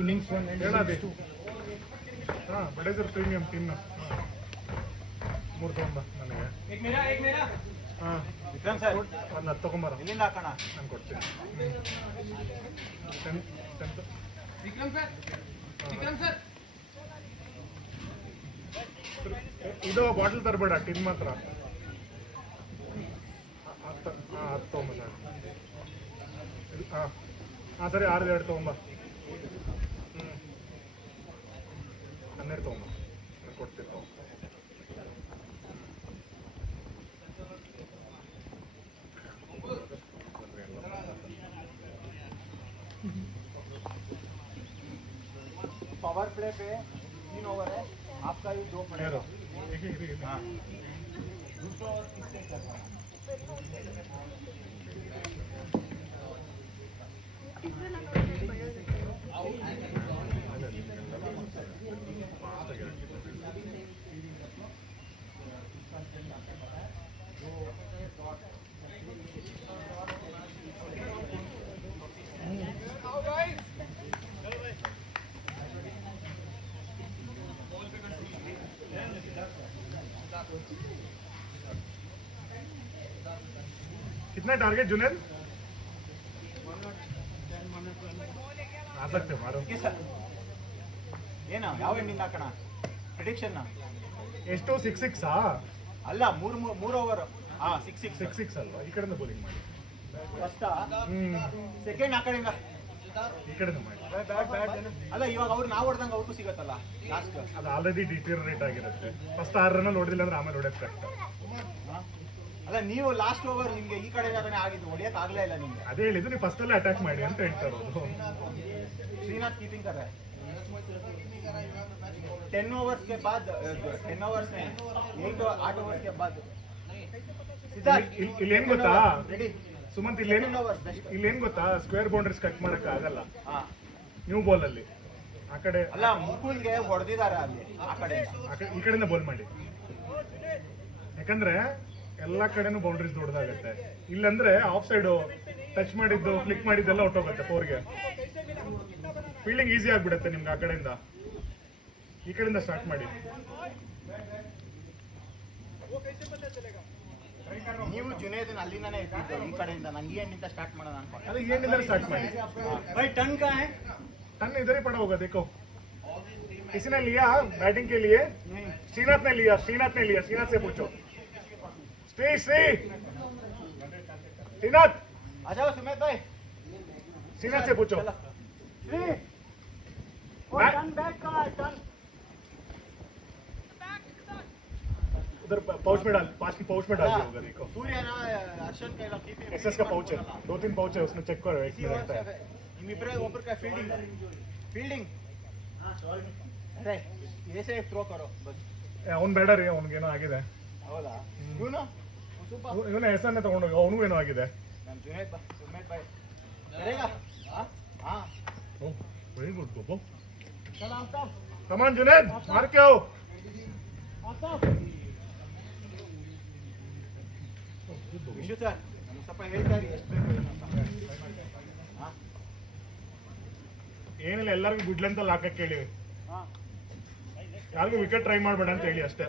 ಇನ್ನಿಂಗ್ಸ್ ಹೇಳದೆ ಹಾಂ ಬಡೇಸರ್ ಪ್ರೀಮಿಯಂ ತಿನ್ನು ಮೂರು ತೊಗೊಂಬ ನನಗೆ ಹಾಂ ವಿಕ್ರಮ್ ಸರ್ ಒಂದು 10 ತೊಗೊಂಬರ ಎಲ್ಲಿಂದ ಹಾಕೋಣ ನಾನು ಕೊಡ್ತೀನಿ ವಿಕ್ರಮ್ ಸರ್ ವಿಕ್ರಮ್ ಸರ್ ಇದು ಬಾಟಲ್ ತರಬೇಡ ಟಿನ್ ಮಾತ್ರ ಹಾಂ 10 ತೊಗೊಂಬ ಹಾಂ ಹಾಂ ಸರಿ 6 2 ತೊಗೊಂಬ 12 ತೊಗೊಂಬ ನಾನು ಕೊಡ್ತೀನಿ पावर प्ले पे 3 ओवर है आपका ये 2 पड़ेगा हाँ दूसरा ओवर किससे करना कितना टारगेट जुनेद आ सकते मारो ಏನ ಯಾವ ಎಂಡಿಂದ ಹಾಕೋಣ ಪ್ರೆಡಿಕ್ಷನ್ ಎಷ್ಟು 6-6 ಅಲ್ಲ 3 ಓವರ್ ಹಾ 6-6 ಅಲ್ವಾ ಈ ಕಡೆಯಿಂದ ಬೌಲಿಂಗ್ ಮಾಡಿ ಫಸ್ಟ್ ಸೆಕೆಂಡ್ ಆ ಕಡೆಯಿಂದ ಈ ಕಡೆಯಿಂದ ಮಾಡಿ ಅಲ್ಲ ಇವಾಗ ಅವ್ರು ನಾವು ಹೊಡೆದಂಗೆ ಅವ್ರಿಗೂ ಸಿಗತ್ತಲ್ಲ ಲಾಸ್ಟ್ ಅದು ಆಲ್ರೆಡಿ ಡಿಟೀರಿಯರೇಟ್ ಆಗಿರುತ್ತೆ ಫಸ್ಟ್ 6 ರನ್ ಹೊಡೆದಿಲ್ಲ ಅಂದ್ರೆ ಆಮೇಲೆ ಹೊಡೆಯೋದು ಕಷ್ಟ ಅಲ್ಲ ನೀವು ಲಾಸ್ಟ್ ಓವರ್ ನಿಮ್ಗೆ ಈ ಕಡೆ ಆಗಿದ್ದು ಹೊಡೆಯಕ್ ಆಗ್ಲೇ ಇಲ್ಲ ನಿಮ್ಗೆ ಅದೇ ಹೇಳಿದ್ದು ನೀವು ಫಸ್ಟ್ ಅಲ್ಲೇ ಅಟ್ಯಾಕ್ ಮಾಡಿ ಅಂತ ಹೇಳ್ತಾ ಇರೋದು श्रीनाथ कीपिंग कर रहा है 10 ओवर्स के बाद 10 ओवर्स में 8 ओवर्स के बाद ಇಲ್ಲಿ ಏನ್ ಗೊತ್ತಾ ರೆಡಿ ಸುಮಂತ್ ಇಲ್ಲಿ ಏನ್ ಗೊತ್ತಾ ಸ್ಕ್ವೇರ್ ಬೌಂಡ್ರೀಸ್ ಕಟ್ ಮಾಡಕ್ ಆಗಲ್ಲ ಹಾ ನ್ಯೂ ಬಾಲ್ ಅಲ್ಲಿ ಆ ಕಡೆ ಅಲ್ಲ ಮುಕುಲ್ಗೆ ಹೊಡೆದಿದ್ದಾರೆ ಅಲ್ಲಿ ಆ ಕಡೆ ಈ ಕಡೆಯಿಂದ ಬಾಲ್ ಮಾಡಿ ಯಾಕಂದ್ರೆ ಎಲ್ಲಾ ಕಡೆನೂ ಬೌಂಡ್ರೀಸ್ ದೊಡ್ಡದಾಗತ್ತೆ ಇಲ್ಲಂದ್ರೆ ಆಫ್ ಸೈಡ್ ಟಚ್ ಮಾಡಿದ್ದು ಕ್ಲಿಕ್ ಮಾಡಿದ್ದೆಲ್ಲ ಹೊಟ್ಟೋಗುತ್ತೆ 4ಗೆ ಫೀಲ್ಡಿಂಗ್ ಈಸಿ ಆಗ್ಬಿಡುತ್ತೆ ನಿಮ್ಗೆ ಆ ಕಡೆಯಿಂದ ಈ ಕಡೆಯಿಂದ ಸ್ಟಾರ್ಟ್ ಮಾಡಿ ನೀವು ಜುನೇದನ್ ಅಲ್ಲಿಂದಾನೇ ಇಟ್ಟಿದ್ದು ಈ ಕಡೆಯಿಂದ ನಂಗೆ ಏನಿಂದ ಸ್ಟಾರ್ಟ್ ಮಾಡೋಣ ಅನ್ಕೊಂಡು ಅದೇ ಏನಿಂದ ಸ್ಟಾರ್ಟ್ ಮಾಡಿ भाई टन का है टन इधर ही पड़ा होगा देखो किसी ने लिया बैटिंग के लिए श्रीनाथ ने लिया श्रीनाथ से पूछो श्री श्रीनाथ आ जाओ सुमित भाई श्रीनाथ से पूछो श्री टन बैक का टन उधर पाउच में डाल पास की पाउच में डाल दिया होगा देखो सूर्य ना अर्शन का कीपिंग एसएस का पाउच है 2-3 पाउच है उसमें चेक करो एक में रहता है निमिप्रे ऊपर का फील्डिंग अरे ये से थ्रो करो बस ಅವ್ನು ಬೇಡ ರೀ ಅವ್ನಿಗೇನೋ ಆಗಿದೆ ಹೌದಾ ಇವನು ಇವನ ಹೆಸರನ್ನೇ ತಗೊಂಡೋಗಿ ಅವನಿಗೂ ಏನೋ ಆಗಿದೆ ನಾನು ಸುಮೇತ್ ಭಾಯ್ ಕರೆಗಾ ಹಾಂ ಓ ವೆರಿ ಗುಡ್ ಗೋಪೋ ಚಲ ಆಫ್ತಾಬ್ ಕಮಾನ್ ಜುನೇದ್ ಮಾರ್ के आओ ಆಫ್ತಾಬ್ ವಿಶು ಸರ್ ನಾನು ಸ್ವಲ್ಪ ಹೇಳ್ತಾ ಇರಿ ಎಷ್ಟು ಬೇಕು ಏನಂತ ಹಾಂ ಏನಿಲ್ಲ ಎಲ್ಲರಿಗೂ ಗುಡ್ ಲೆಂತ್ ಅಲ್ಲಿ ಹಾಕಕ್ಕೆ ಹೇಳಿ ಹಾಂ ಯಾರಿಗೂ ವಿಕೆಟ್ ಟ್ರೈ ಮಾಡಬೇಡ ಅಂತ ಹೇಳಿ ಅಷ್ಟೇ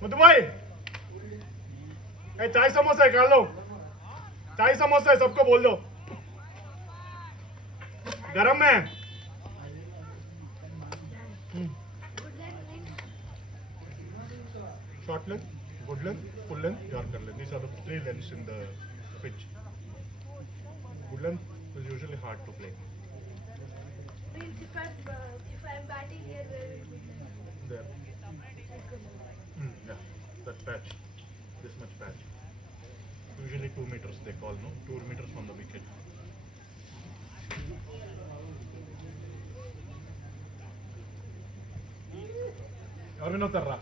मुद्दू भाई चाय समोसा है खा लो चाय समोसा है सबको बोल दो गरम है short length good length full length yorker length these are the 3 lengths in the pitch good length is usually hard to play if I'm batting here, where will be there yeah that patch this much patch usually 2 meters they call no 2 meters from the wicket और विनोद तर्रा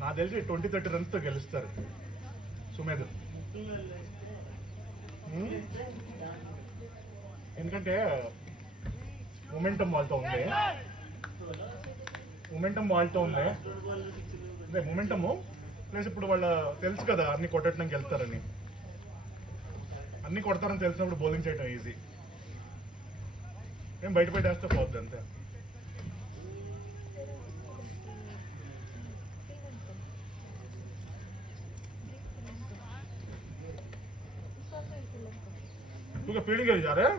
నా తెలిసి 20-30 రన్స్ తో గెలుస్తారు సుమేధ్ ఎందుకంటే మొమెంటం వాళ్ళతో ఉంది, మొమెంటం వాళ్ళతో ఉంది. అదే మొమెంటము ప్లస్ ఇప్పుడు వాళ్ళ తెలుసు కదా అన్ని కొట్టడానికి వెళ్తారని, అన్ని కొడతారని తెలిసినప్పుడు బౌలింగ్ చేయడం ఈజీ. ఏం బయట వేస్తే పోద్ది అంతే. तू क्या फील्डिंग के लिए जा रहे हैं?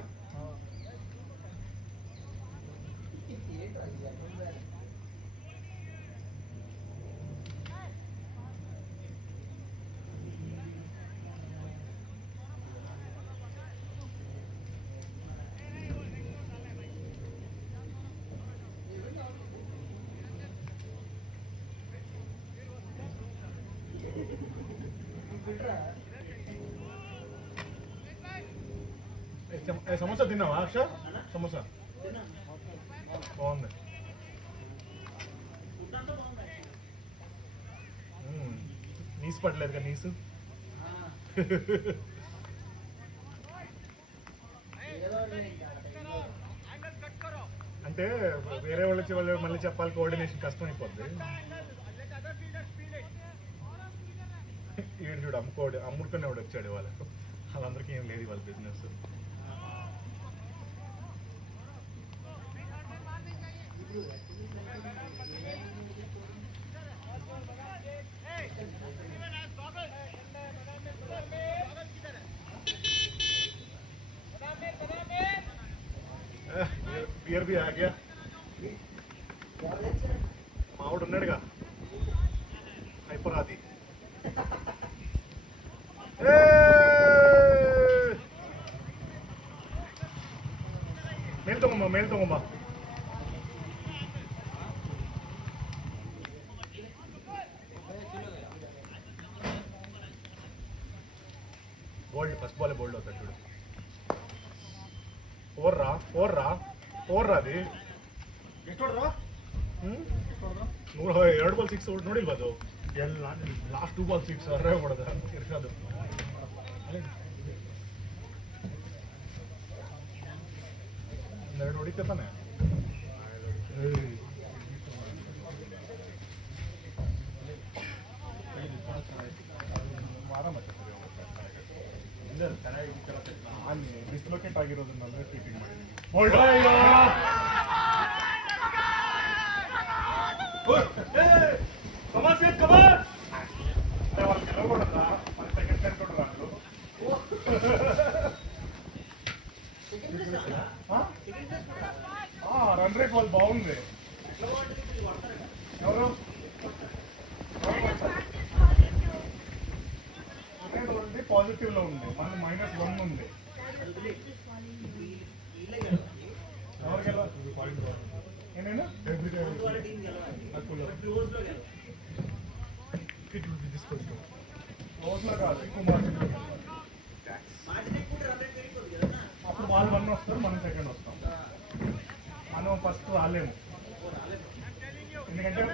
సమోసా తిన్నావా అక్ష? సమోసా బాగుంది. నీసు పడలేదు కదా నీసు. అంటే వేరే వాళ్ళకి వాళ్ళు మళ్ళీ చెప్పాలి, కోఆర్డినేషన్ కష్టం అయిపోద్ది. ఈడు చూడు అమ్ముడుకునే వాడు వచ్చాడు వాళ్ళ, వాళ్ళందరికీ ఏం లేదు వాళ్ళ బిజినెస్. బియర్ బి ఆగ్యా, మావాడు ఉన్నాడుగా హైపర్ ఆది. మేల్ తಗೊಂಬ ಮೇಲ್ ತಗೊಂಬ. బోల్డ్ ఫస్ట్ బాల్ బోల్డ్ అవుతాడు చూడు. ಫೋರ್ ರಾ అది ಎಷ್ಟು ಹೊಡೆದ್ರಾ? ಎರಡು ಬಾಲ್ ಸಿಕ್ಸ್ ನೋಡಿಲ್ಬದು. ಎಲ್ಲ ಲಾಸ್ಟ್ 2 ಬಾಲ್ ಸಿಕ್ಸ್ ಅರ್ರೆ ಹೊಡೆದ ಇರ್ಸೋದು. ಒಂದೆರಡು ಹೊಡಿತೆ ತಾನೆ. ಡಿಸ್ಲೊಕೇಟ್ ಆಗಿರೋದನ್ನೆಲ್ಲ ಟ್ರೀಟಿಂಗ್ ಮಾಡಿದ್ದೀನಿ. రన్ రేట్ వాళ్ళు బాగుంది. ఎవరు పాజిటివ్ లో ఉంది, మనకి -1 ఉంది. ఏమైనా రోజులో కాదు, ఎక్కువ మార్జిన్. అప్పుడు వాళ్ళు 1 వస్తారు, మనం సెకండ్ వస్తాం. మనం ఫస్ట్ రాలేము, ఎందుకంటే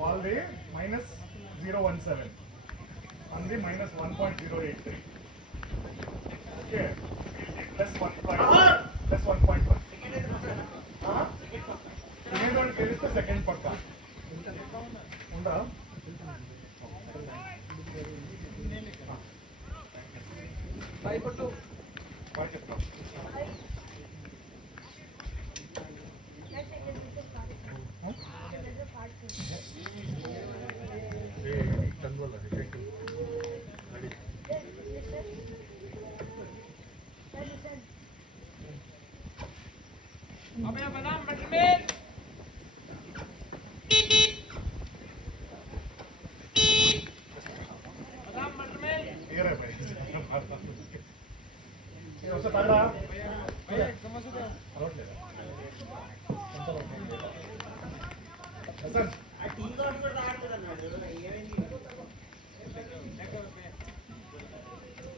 వాళ్ళది -017, మనది -1.083. ఓకే, +1.1. సెకండ్ వాళ్ళు తెలిస్తే సెకండ్ పక్క ఉండరా? చెప్తాం.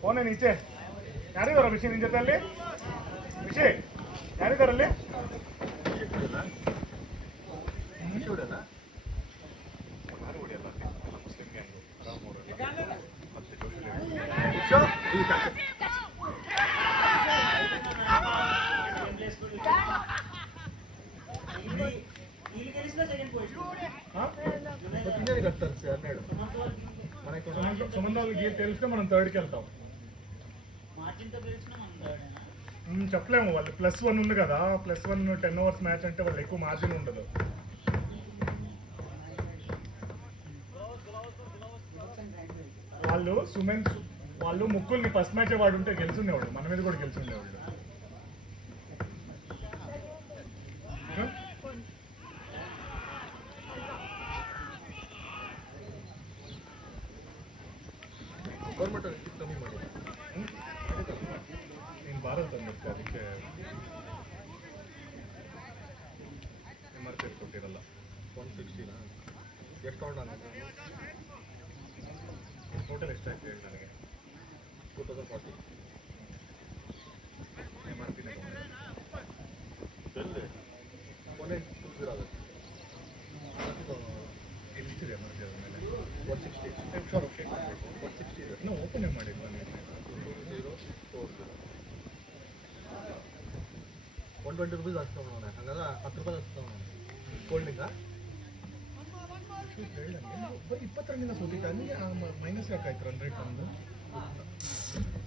कौन है नीचे? ಯಾರಿದಾರ ವಿಷಯ ನಿನ್ ಜೊತೆ ಅಲ್ಲಿ ವಿಷಯ ಯಾರಿದಾರಲ್ಲಿ ಯಾರು ಹೊಡಿಯಲ್ಲ ಮುಸ್ಲಿಂ ಗ್ಯಾಂಗು సుమంత్ వాళ్ళకి తెలిస్తే మనం థర్డ్కి వెళ్తాం చెప్పలేము వాళ్ళు +1 ఉంది కదా +1 10 ఓవర్స్ మ్యాచ్ అంటే వాళ్ళు ఎక్కువ మార్జిన్ ఉండదు వాళ్ళు సుమన్ వాళ్ళు ముక్కుల్ని ఫస్ట్ మ్యాచ్ వాడుంటే గెలుచుండేవాళ్ళు మన మీద కూడా గెలుచుండేవాళ్ళు ನೀನು ಭಾರತ ಬಂದಿರ್ತೆ ಅದಕ್ಕೆ MRP ಕೊಟ್ಟಿರಲ್ಲ 160 ಎಷ್ಟು ಟೋಟಲ್ ಎಷ್ಟಾಯ್ತು ನನಗೆ 2040 MRP ಕೊನೆ 20 ಆಗುತ್ತೆ ಎಷ್ಟಿದೆ MRP ಅದ್ರ ಮೇಲೆ 160 ಶೋರ್ ಓಕೆ 160 ಇದೆ ನಾವು ಓಪನ್ ಮಾಡಿದ್ವಿ ನಾನು 120 ರೂಪೀಸ್ ಹಾಕ್ತಾವ ನಾನು ಹಂಗಾದ್ರೆ 10 ರೂಪಾಯಿ ಹಾಕ್ತಾವ ನಾನು ಕೋಲ್ಡಿಂಗ 22 ಸೋತಿದ್ದ ನನಗೆ ಮೈನಸ್ ಯಾಕಾಯ್ತು ರನ್ ರೇಟ್ ಒಂದು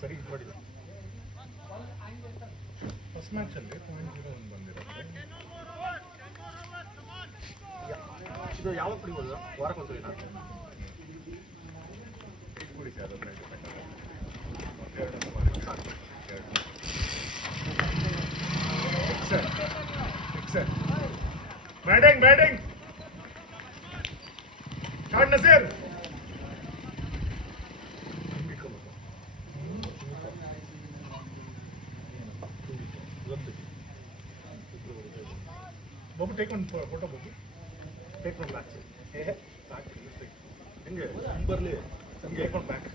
ಸರಿ ಇದು ಮಾಡಿಲ್ಲ ಫಸ್ಟ್ ಮ್ಯಾಚಲ್ಲಿ .01 ಬಂದಿರುತ್ತೆ ಇದು ಯಾವಾಗ ಕುಡಿಬೋದು ವಾರಕ್ಕೊಂದ್ಸರಿ ನಾನು ಕುಡಿತೆ ಅದು batting short Naseer Babu take ಒಂದು ಫೋಟೋ ಬಾಬು ಟೇಕ್ ಒಂದು ಬ್ಯಾಕ್ ಹೆಂಗೆ ಬರಲಿ ಹಂಗೆ ಟೇಕ್ ಒಂದು ಬ್ಯಾಕ್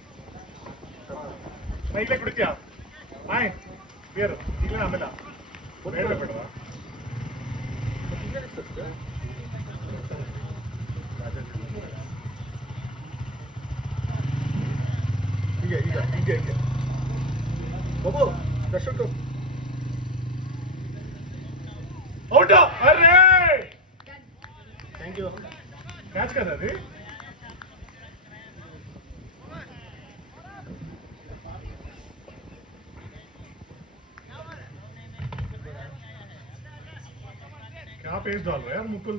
ಇಲ್ಲೇ ಕುಡಿತೀಯಾ ಆಯ್ ಬೇರು ಈಗಲೇ ಆಮೇಲೆ ಬೇಡ ಬೇಡವಾ ಹೀಗೆ ಬಾಬು ದರ್ಶಕ ಔಟ್ ಅರೆ ಥ್ಯಾಂಕ್ ಯು ಕ್ಯಾಚ್ కదా అది क्या पेस डाल रहा है यार मुकुल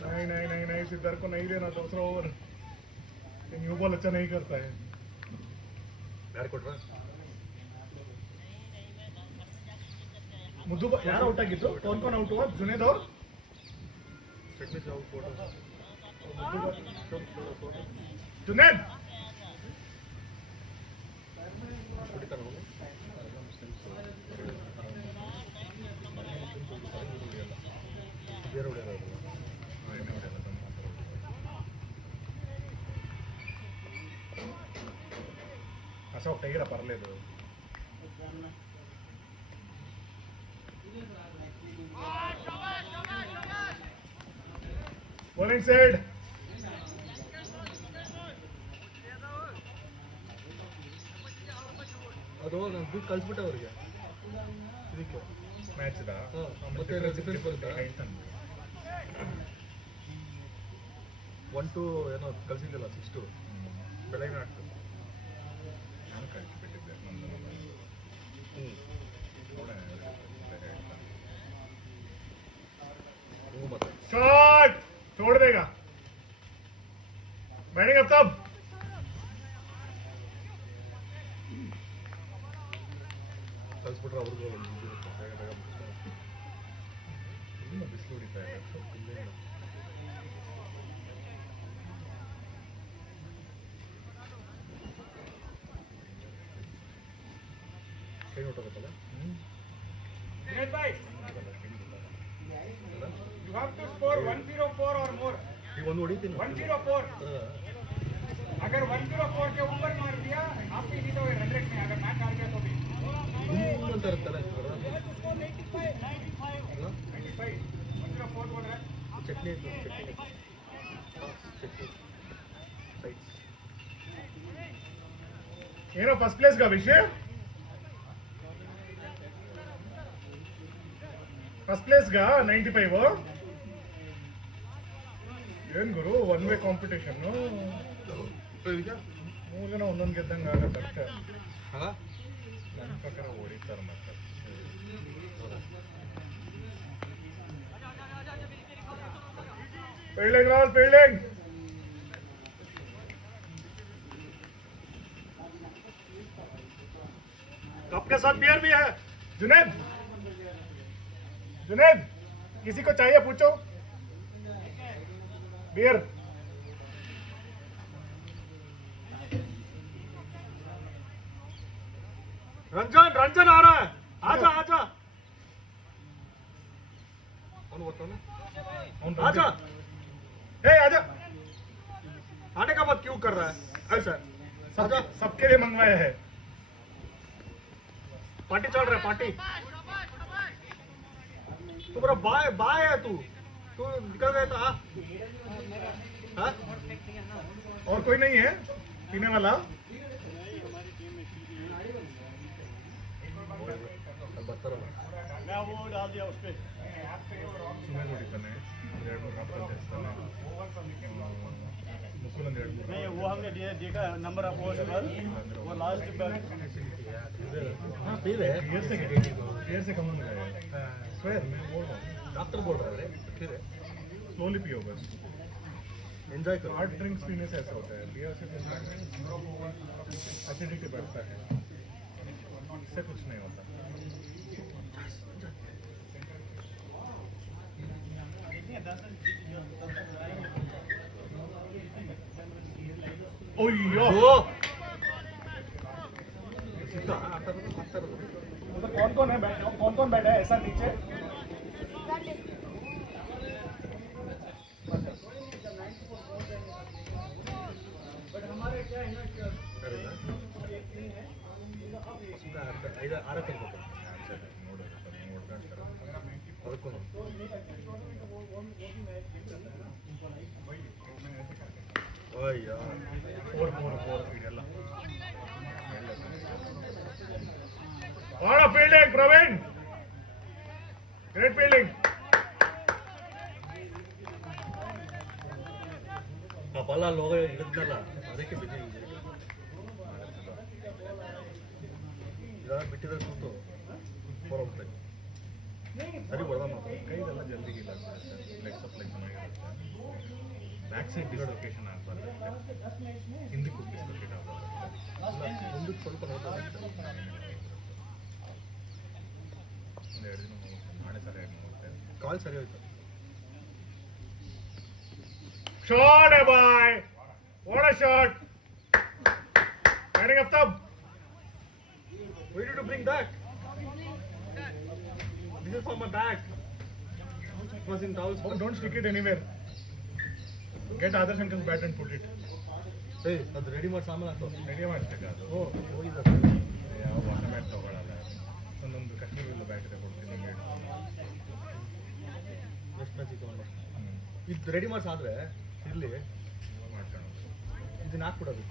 नहीं सिद्धार्थ को नहीं देना दूसरा ओवर न्यू बॉल अच्छा नहीं करता है यार कोट मुद्दू यार आउट ಆಗಿತ್ತು कौन आउट हुआ जुनेद और जुनेद అశోక్ టైరా పర్లేదు బౌలింగ్ సైడ్ ಅದು ನಾನು ದುಡ್ಡು ಕಳಿಸ್ಬಿಟ್ಟೆ ಅವ್ರಿಗೆ ಇದಕ್ಕೆ ಮ್ಯಾಚ್ದ ಮತ್ತೆ ಡಿಫರೆನ್ಸ್ ಬರುತ್ತೆ 1-2 ಏನೋ ಕಳಿಸಿದ್ದಿಲ್ಲ 6-2 ಬೆಳಗ್ಗೆ ಆಡ್ತು ನಾನು ಕಳಿಸ್ಬಿಟ್ಟಿದ್ದೆ शॉट छोड़ देगा बैटिंग अब तब ಕಳಿಸ್ಬಿಟ್ರೆ ಅವ್ರಿಗೂ ಬೇಗ ಬೇಗ ಇನ್ನು ಬಿಸಿಲು ಹೊಡಿತಾ ಇದೆ ಕೈ ಹೊಟ್ಟೋಗುತ್ತಲ್ಲ Dinesh bhai, you have to score 104 or more. ಈಗ ಒಂದು ಹೊಡಿತೀನಿ 104. अगर 104 के ऊपर मार दिया आपकी जीत हो गई रन रेट में अगर मैच ಅಂತ ಇರುತ್ತಲ್ಲ ಚಟ್ನಿ ಏನೋ ಫಸ್ಟ್ ಪ್ಲೇಸ್ ಗ ವಿಷಯ ಫಸ್ಟ್ ಪ್ಲೇಸ್ ಗ 95 ಏನ್ ಗುರು ಒನ್ ವೇ ಕಾಂಪಿಟೇಷನ್ ಮೂರು ಜನ ಒಂದೊಂದು ಗೆದ್ದಂಗೆ ಆಗತ್ತೆ ಅಷ್ಟೇ ನನ್ನ ಪ್ರಕಾರ ಹೊಡಿತಾರೆ ಮತ್ತೆ ಫೀಲ್ಡಿಂಗ್ ರಾಲ್ ಫೀಲ್ಡಿಂಗ್ कप के साथ बियर भी है जुनेद जुनेद किसी को चाहिए पूछो बियर रंजन रंजन आ रहा है आजा आजा कौन बताओ ना आजा हे आजा आने का बात क्यों कर रहा है ऐसा सबके लिए मंगवाया है पार्टी चल रहा है पार्टी तू मेरा बाय बाय है तू निकल गया था हाँ? और कोई नहीं है पीने वाला मैं वो डाल दिया उस पे ಸುಮ್ಮನೆ ಹೊಡಿತಾನೆ ಎರಡು ಮೂರು ರಫ್ ತೆಗಿಸ್ತಾನೆ ಮುಕ್ಕುಲ್ ಒಂದು ಎರಡು ಮೂರು नहीं वो हमने देखा नंबर ऑफ वो लास्ट हाँ पी रहे देर से कम हो गया स्वेर मैं बोल रहा हूँ डॉक्टर बोल रहे हैं फिर स्लोली पियो बस एंजॉय करो हार्ड ड्रिंक्स पीने से ऐसा होता है बियर से एसिडिटी बढ़ता है इससे कुछ नहीं होता ओयो कौन कौन है कौन कौन बैठा है ऐसा नीचे फोर ಇದೆಲ್ಲ what fielding Praveen great fielding ಬಲ್ಲ ಲೋಗ ಹಿಡಿದ್ನಲ್ಲ ಅದಕ್ಕೆ ಬಿಟ್ಟು ಬಿಟ್ಟಿದ್ರೆ ಕೂತು ಫೋರ್ ಹೋಗ್ತದೆ ಸರಿ ಹೊಡೆದ ಮಾತ್ರ ಕೈದೆಲ್ಲ ಜಲ್ದಿ ಇಲ್ಲ ಲೆಗ್ ಸಪ್ಲೈ ಚೆನ್ನಾಗಿರುತ್ತೆ ಬ್ಯಾಕ್ ಸೈಡ್ ಡಿಸ್ಲೊಕೇಶನ್ ಆಗ್ಬಾರ್ದು ಹಿಂದಕ್ಕೆ ಡಿಸ್ಲೊಕೇಟ್ ಆಗ್ಬಾರ್ದು ಮುಂದಕ್ಕೆ ಸ್ವಲ್ಪ ನೋಡ್ತಾರೆ ಒಂದು ಎರಡು ದಿನ ನಾಳೆ ಸರಿಯಾಗಿ ನೋಡುತ್ತೆ ಕಾಲ್ ಸರಿ ಹೋಯ್ತು shot boy what a shot batting Aftab Where did you bring that? This is for my bag. It was in towels. Oh, don't stick it anywhere. Get Adarsh Uncle's bat and put it. Hey, ಅದು ರೆಡಿ ಮಾಡಿ ಸಾಮಾನು ಹಾಕೋ ರೆಡಿ ಮಾಡ್ತೇವೆ ಅದು ಹೋಗಿಲ್ಲ ಯಾವ ವಾಟ ಬ್ಯಾಟ್ ತಗೊಳ್ಳಲ್ಲ ಒಂದೊಂದು ಕಾಶ್ಮೀರಲ್ಲಿ ಬ್ಯಾಟ್ ಇದೆ ಕೊಡ್ತೀನಿ ನಿಮಗೆ ಎಷ್ಟು ಮ್ಯಾಚಿಗೆ ತೊಗೊಂಡು ಇದು ರೆಡಿ ಮಾಡಿಸಾದ್ರೆ ಇರಲಿ ಮಾಡ್ಕೊಂಡು ಇದನ್ನ ಹಾಕ್ಬಿಡೋದು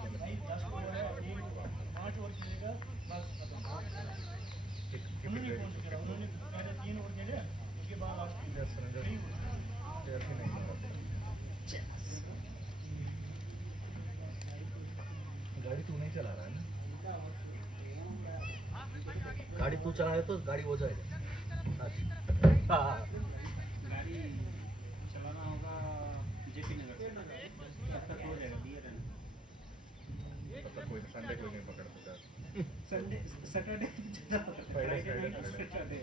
गाड़ी तू नहीं चला रहा है ना गाड़ी तू चलाए तो गाड़ी हो जाएगा हाँ गाड़ी चलाना होगा जेपी नगर तब तक हो जाएगा बियर तब तक कोई संडे कोई नहीं पकड़ सकता संडे सैटरडे Friday, सैटरडे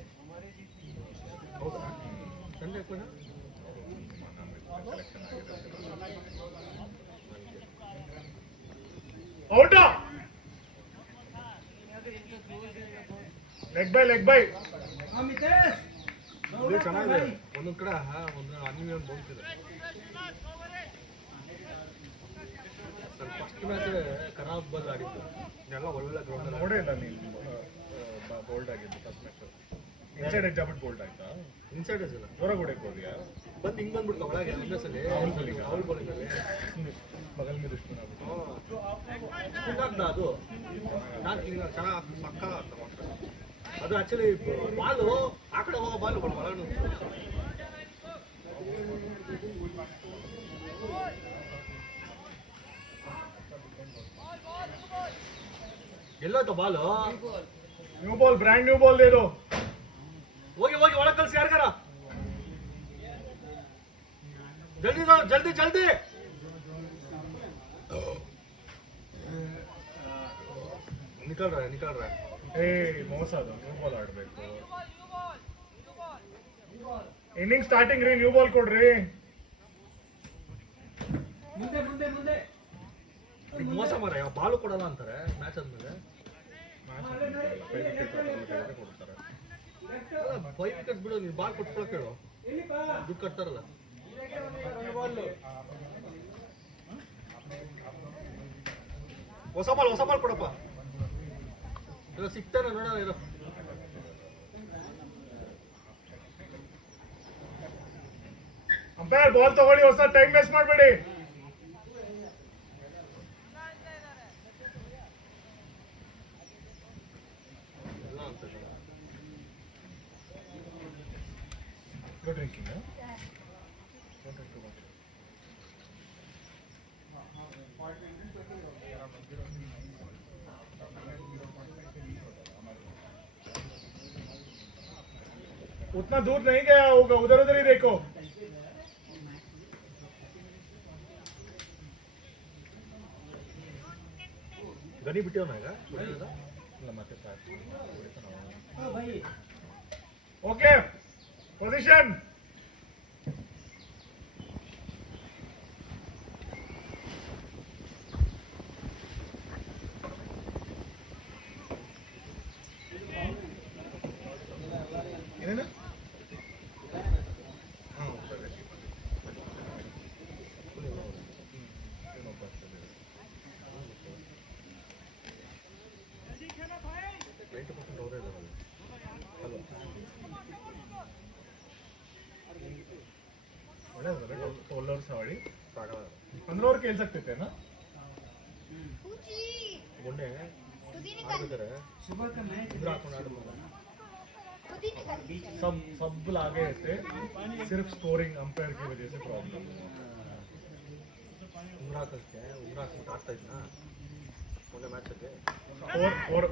ಹೌದಾ ಸಂಡೇ ಕೂಡ ಸೆಲೆಕ್ಷನ್ ಆಗಿದೆ ಔಟ ಲೆಗ್ ಬೈ ಇದು ಚೆನ್ನಾಗಿದೆ ಒಂದೊಂದು ಕಡೆ ಒಂದು ಅನಿಮೆ ಒಂದು ಬೋಲ್ತಿದೆ ಫಸ್ಟ್ ಮ್ಯಾಚ್ ಖರಾಬ್ ಬಂದು ಆಡಿದ್ದು ಎಲ್ಲ ಒಳ್ಳೆ ಗ್ರೌಂಡ್ ನೋಡೇ ಇಲ್ಲ ನೀನು ಬೋಲ್ಡ್ ಆಗಿದ್ದು ಫಸ್ಟ್ ಮ್ಯಾಚ್ ಇನ್ಸೈಡ್ ಎಡ್ಜ್ ಆಗ್ಬಿಟ್ಟು ಬೋಲ್ಡ್ ಆಯ್ತಾ ಇನ್ಸೈಡ್ ಇಲ್ಲ ಹೊರಗೆ ಹೊಡೆಯಕ್ಕೆ ಹೋದ್ಯಾ ಬಂದು ಹಿಂಗೆ ಬಂದ್ಬಿಡ್ತು ಒಳಗೆ ವಿಂಡೋಸಲ್ಲಿ ಅವ್ರ ಬೌಲಿಂಗ್ ಅವ್ರ ಬೌಲಿಂಗಲ್ಲಿ ಬಗಲ್ ಮೇಲೆ ದುಶ್ಮನ್ ಆಗ್ಬಿಟ್ಟು ಸ್ಪಿನ್ ಅದು ನಾನು ಹಿಂಗೆ ಚೆನ್ನಾಗಿ ಪಕ್ಕ ಅದು ಆ್ಯಕ್ಚುಲಿ ಬಾಲು ಆ ಕಡೆ ಹೋಗೋ ಬಾಲು ಒಳಗೆ ಎಲ್ಲೋಯ್ತು ball new ball brand new ball ಇದು ಹೋಗಿ ಹೋಗಿ ಒಳಗೆ ಕಳ್ಸಿ ಯಾರಿಗಾರ ಜಲ್ದಿ ಜಲ್ದಿ ಜಲ್ದಿ ನಿಕಲ್ ರಹ ಏ ಮೋಸ ಅದು ನ್ಯೂ ಬಾಲ್ ಆಡ್ಬೇಕು ಇನ್ನಿಂಗ್ ಸ್ಟಾರ್ಟಿಂಗ್ ರೀ ನ್ಯೂ ಬಾಲ್ ಕೊಡ್ರಿ ಮುಂದೆ ಮುಂದೆ ಮುಂದೆ ಮೋಸ ಮಾರ ಬಾಲು ಕೊಡಲ್ಲ ಅಂತಾರೆ ಮ್ಯಾಚ್ ಆದ್ಮೇಲೆ ಕೊಡ್ತಾರೆ 5 ವಿಕೆಟ್ಸ್ ಬಿಡು ನೀನು ಬಾಲ್ ಕೊಟ್ಕೊಳಕ್ ಹೇಳು ದುಡ್ಡು ಕಟ್ತಾರಲ್ಲ ಹೊಸ ಬಾಲ್ ಕೊಡಪ್ಪ ಇವಾಗ ಸಿಗ್ತಾನೆ ನೋಡೋಣ ಇರೋ ಅಂಪೈರ್ ಬಾಲ್ ತಗೊಳ್ಳಿ ಹೊಸ ಟೈಮ್ ವೇಸ್ಟ್ ಮಾಡಬೇಡಿ ಎಲ್ಲ ಅಂತ Go drinking, huh? उतना दूर नहीं गया होगा उधर उधर ही देखो ಗನಿ ಬಿಟ್ಟಿವನ ಈಗ ओके पोजीशन ಏನೇನು ಒಳ್ಳೆಯವ್ರು ಸವಾಳಿ ಅಂದ್ರೆ ಅವ್ರು ಕೇಳ್ಸಕ್ತೈತೆ ನಾ ಮೊನ್ನೆ ಆಡ್ಬೇಕಾರೆ ಇಬ್ರು ಹಾಕೊಂಡು ಆಡ್ಬೋದು सब लागे थे सिर्फ स्कोरिंग अंपायर की वजह से प्रॉब्लम ಉಮ್ರ ಹಾಕಕ್ಕೆ ಉಮ್ರ ಹಾಕ್ಬಿಟ್ಟು ಆಡ್ತಾ ಇದ್ನ ಮೊನ್ನೆ ಮ್ಯಾಚಲ್ಲಿ और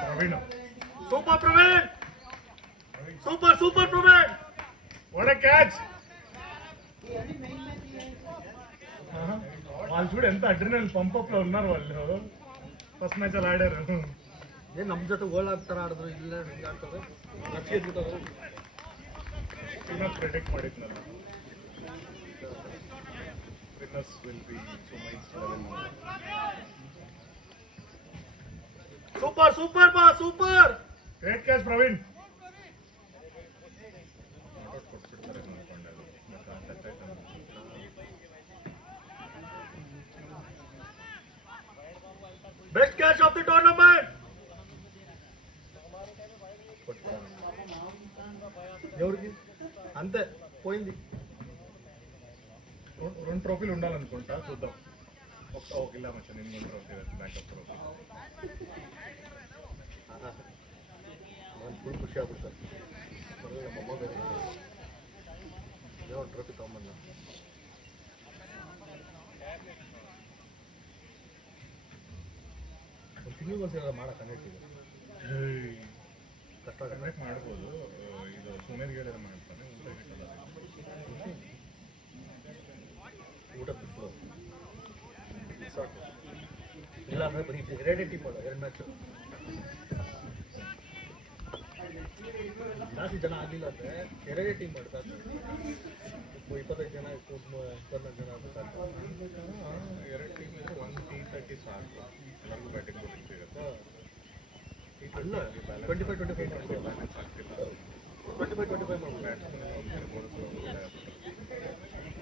Praveen super Praveen super Praveen what a catch వాళ్ళు చూడు ఎంత అడ్రినల్ పంప్ లో ఉన్నారు వాళ్ళు ఫస్ట్ మ్యాచ్ ಅಲ್ಲಿ ఆడారు ಏನ್ ನಮ್ಮ ಜೊತೆ ಗೋಲ್ ಆಗ್ತಾರ ಆಡಿದ್ರು ಇಲ್ಲ ಹಿಂಗೆ ಆಡ್ತಾರೆ ರಕ್ಷಿಸ್ಬಿಟ್ಟರು ಇನ್ನೂ ಪ್ರೆಡಿಕ್ಟ್ ಮಾಡಿದ್ನಲ್ಲ ವಿನ್ನರ್ಸ್ ವಿಲ್ ಬಿ ಸುಮೈಸ್ level super great catch Praveen ಕೊಟ್ಬಿಡ್ತಾರೆ ಅನ್ಕೊಂಡೆ best catch of the tournament ఎవరికి అంతే పోయింది రెండు ట్రోఫీలు ఉండాలనుకుంటా చూద్దాం ఒక ఇలా మచ్చా నేను రెండు ట్రోఫీ బ్యాకప్ ట్రోఫీ ನಾನು ಫುಲ್ ಖುಷಿ ಆಗ್ಬಿಡ್ತಾರೆ ನಮ್ಮಮ್ಮ ಬೇರೆ ಏನೋ ಟ್ರೋಫಿ ತಗೊಂಬಂದ ಒಂದು ತಿಂಗಳಿಗೊಂದ್ಸಲ ಮಾಡಕ್ಕೆ ಕನೆಕ್ಟ್ ಇದೆ ಕಷ್ಟ ಆಗಲ್ಲ ಕನೆಕ್ಟ್ ಮಾಡ್ಬೋದು ಇದು ಸುಮೇರ್ಗೆಲ್ಲ ಮಾಡ್ತಾನೆ ಊಟ ಬಿಟ್ಬಿಡು ಸಾಕು ಇಲ್ಲ ಅಂದರೆ ಬರೀ ಎರಡೇ ಟೀಮ್ ಮಾಡು 2 ಮ್ಯಾಚ್ ಜಾಸ್ತಿ ಜನ ಆಗಲಿಲ್ಲ ಅಂದರೆ ಎರಡೇ ಟೀಮ್ ಮಾಡ್ತಾ 25 ಜನ 24 ಜನ ಆಗ್ಬೇಕು ಎರಡು ಟೀಮ್ ಇದ್ರೆ 1 T30 ಸಾಕು ಎಲ್ಲರಿಗೂ ಬ್ಯಾಟಿಂಗ್ ಬೌಲಿಂಗ್ ಸಿಗುತ್ತೆ ಅಲ್ಲ 25 ಬ್ಯಾಲೆನ್ಸ್ ಆಗ್ತಿಲ್ಲ 25 ಮಾಡ್ಬೋದು ಬ್ಯಾಟ್ಸ್ಮನ್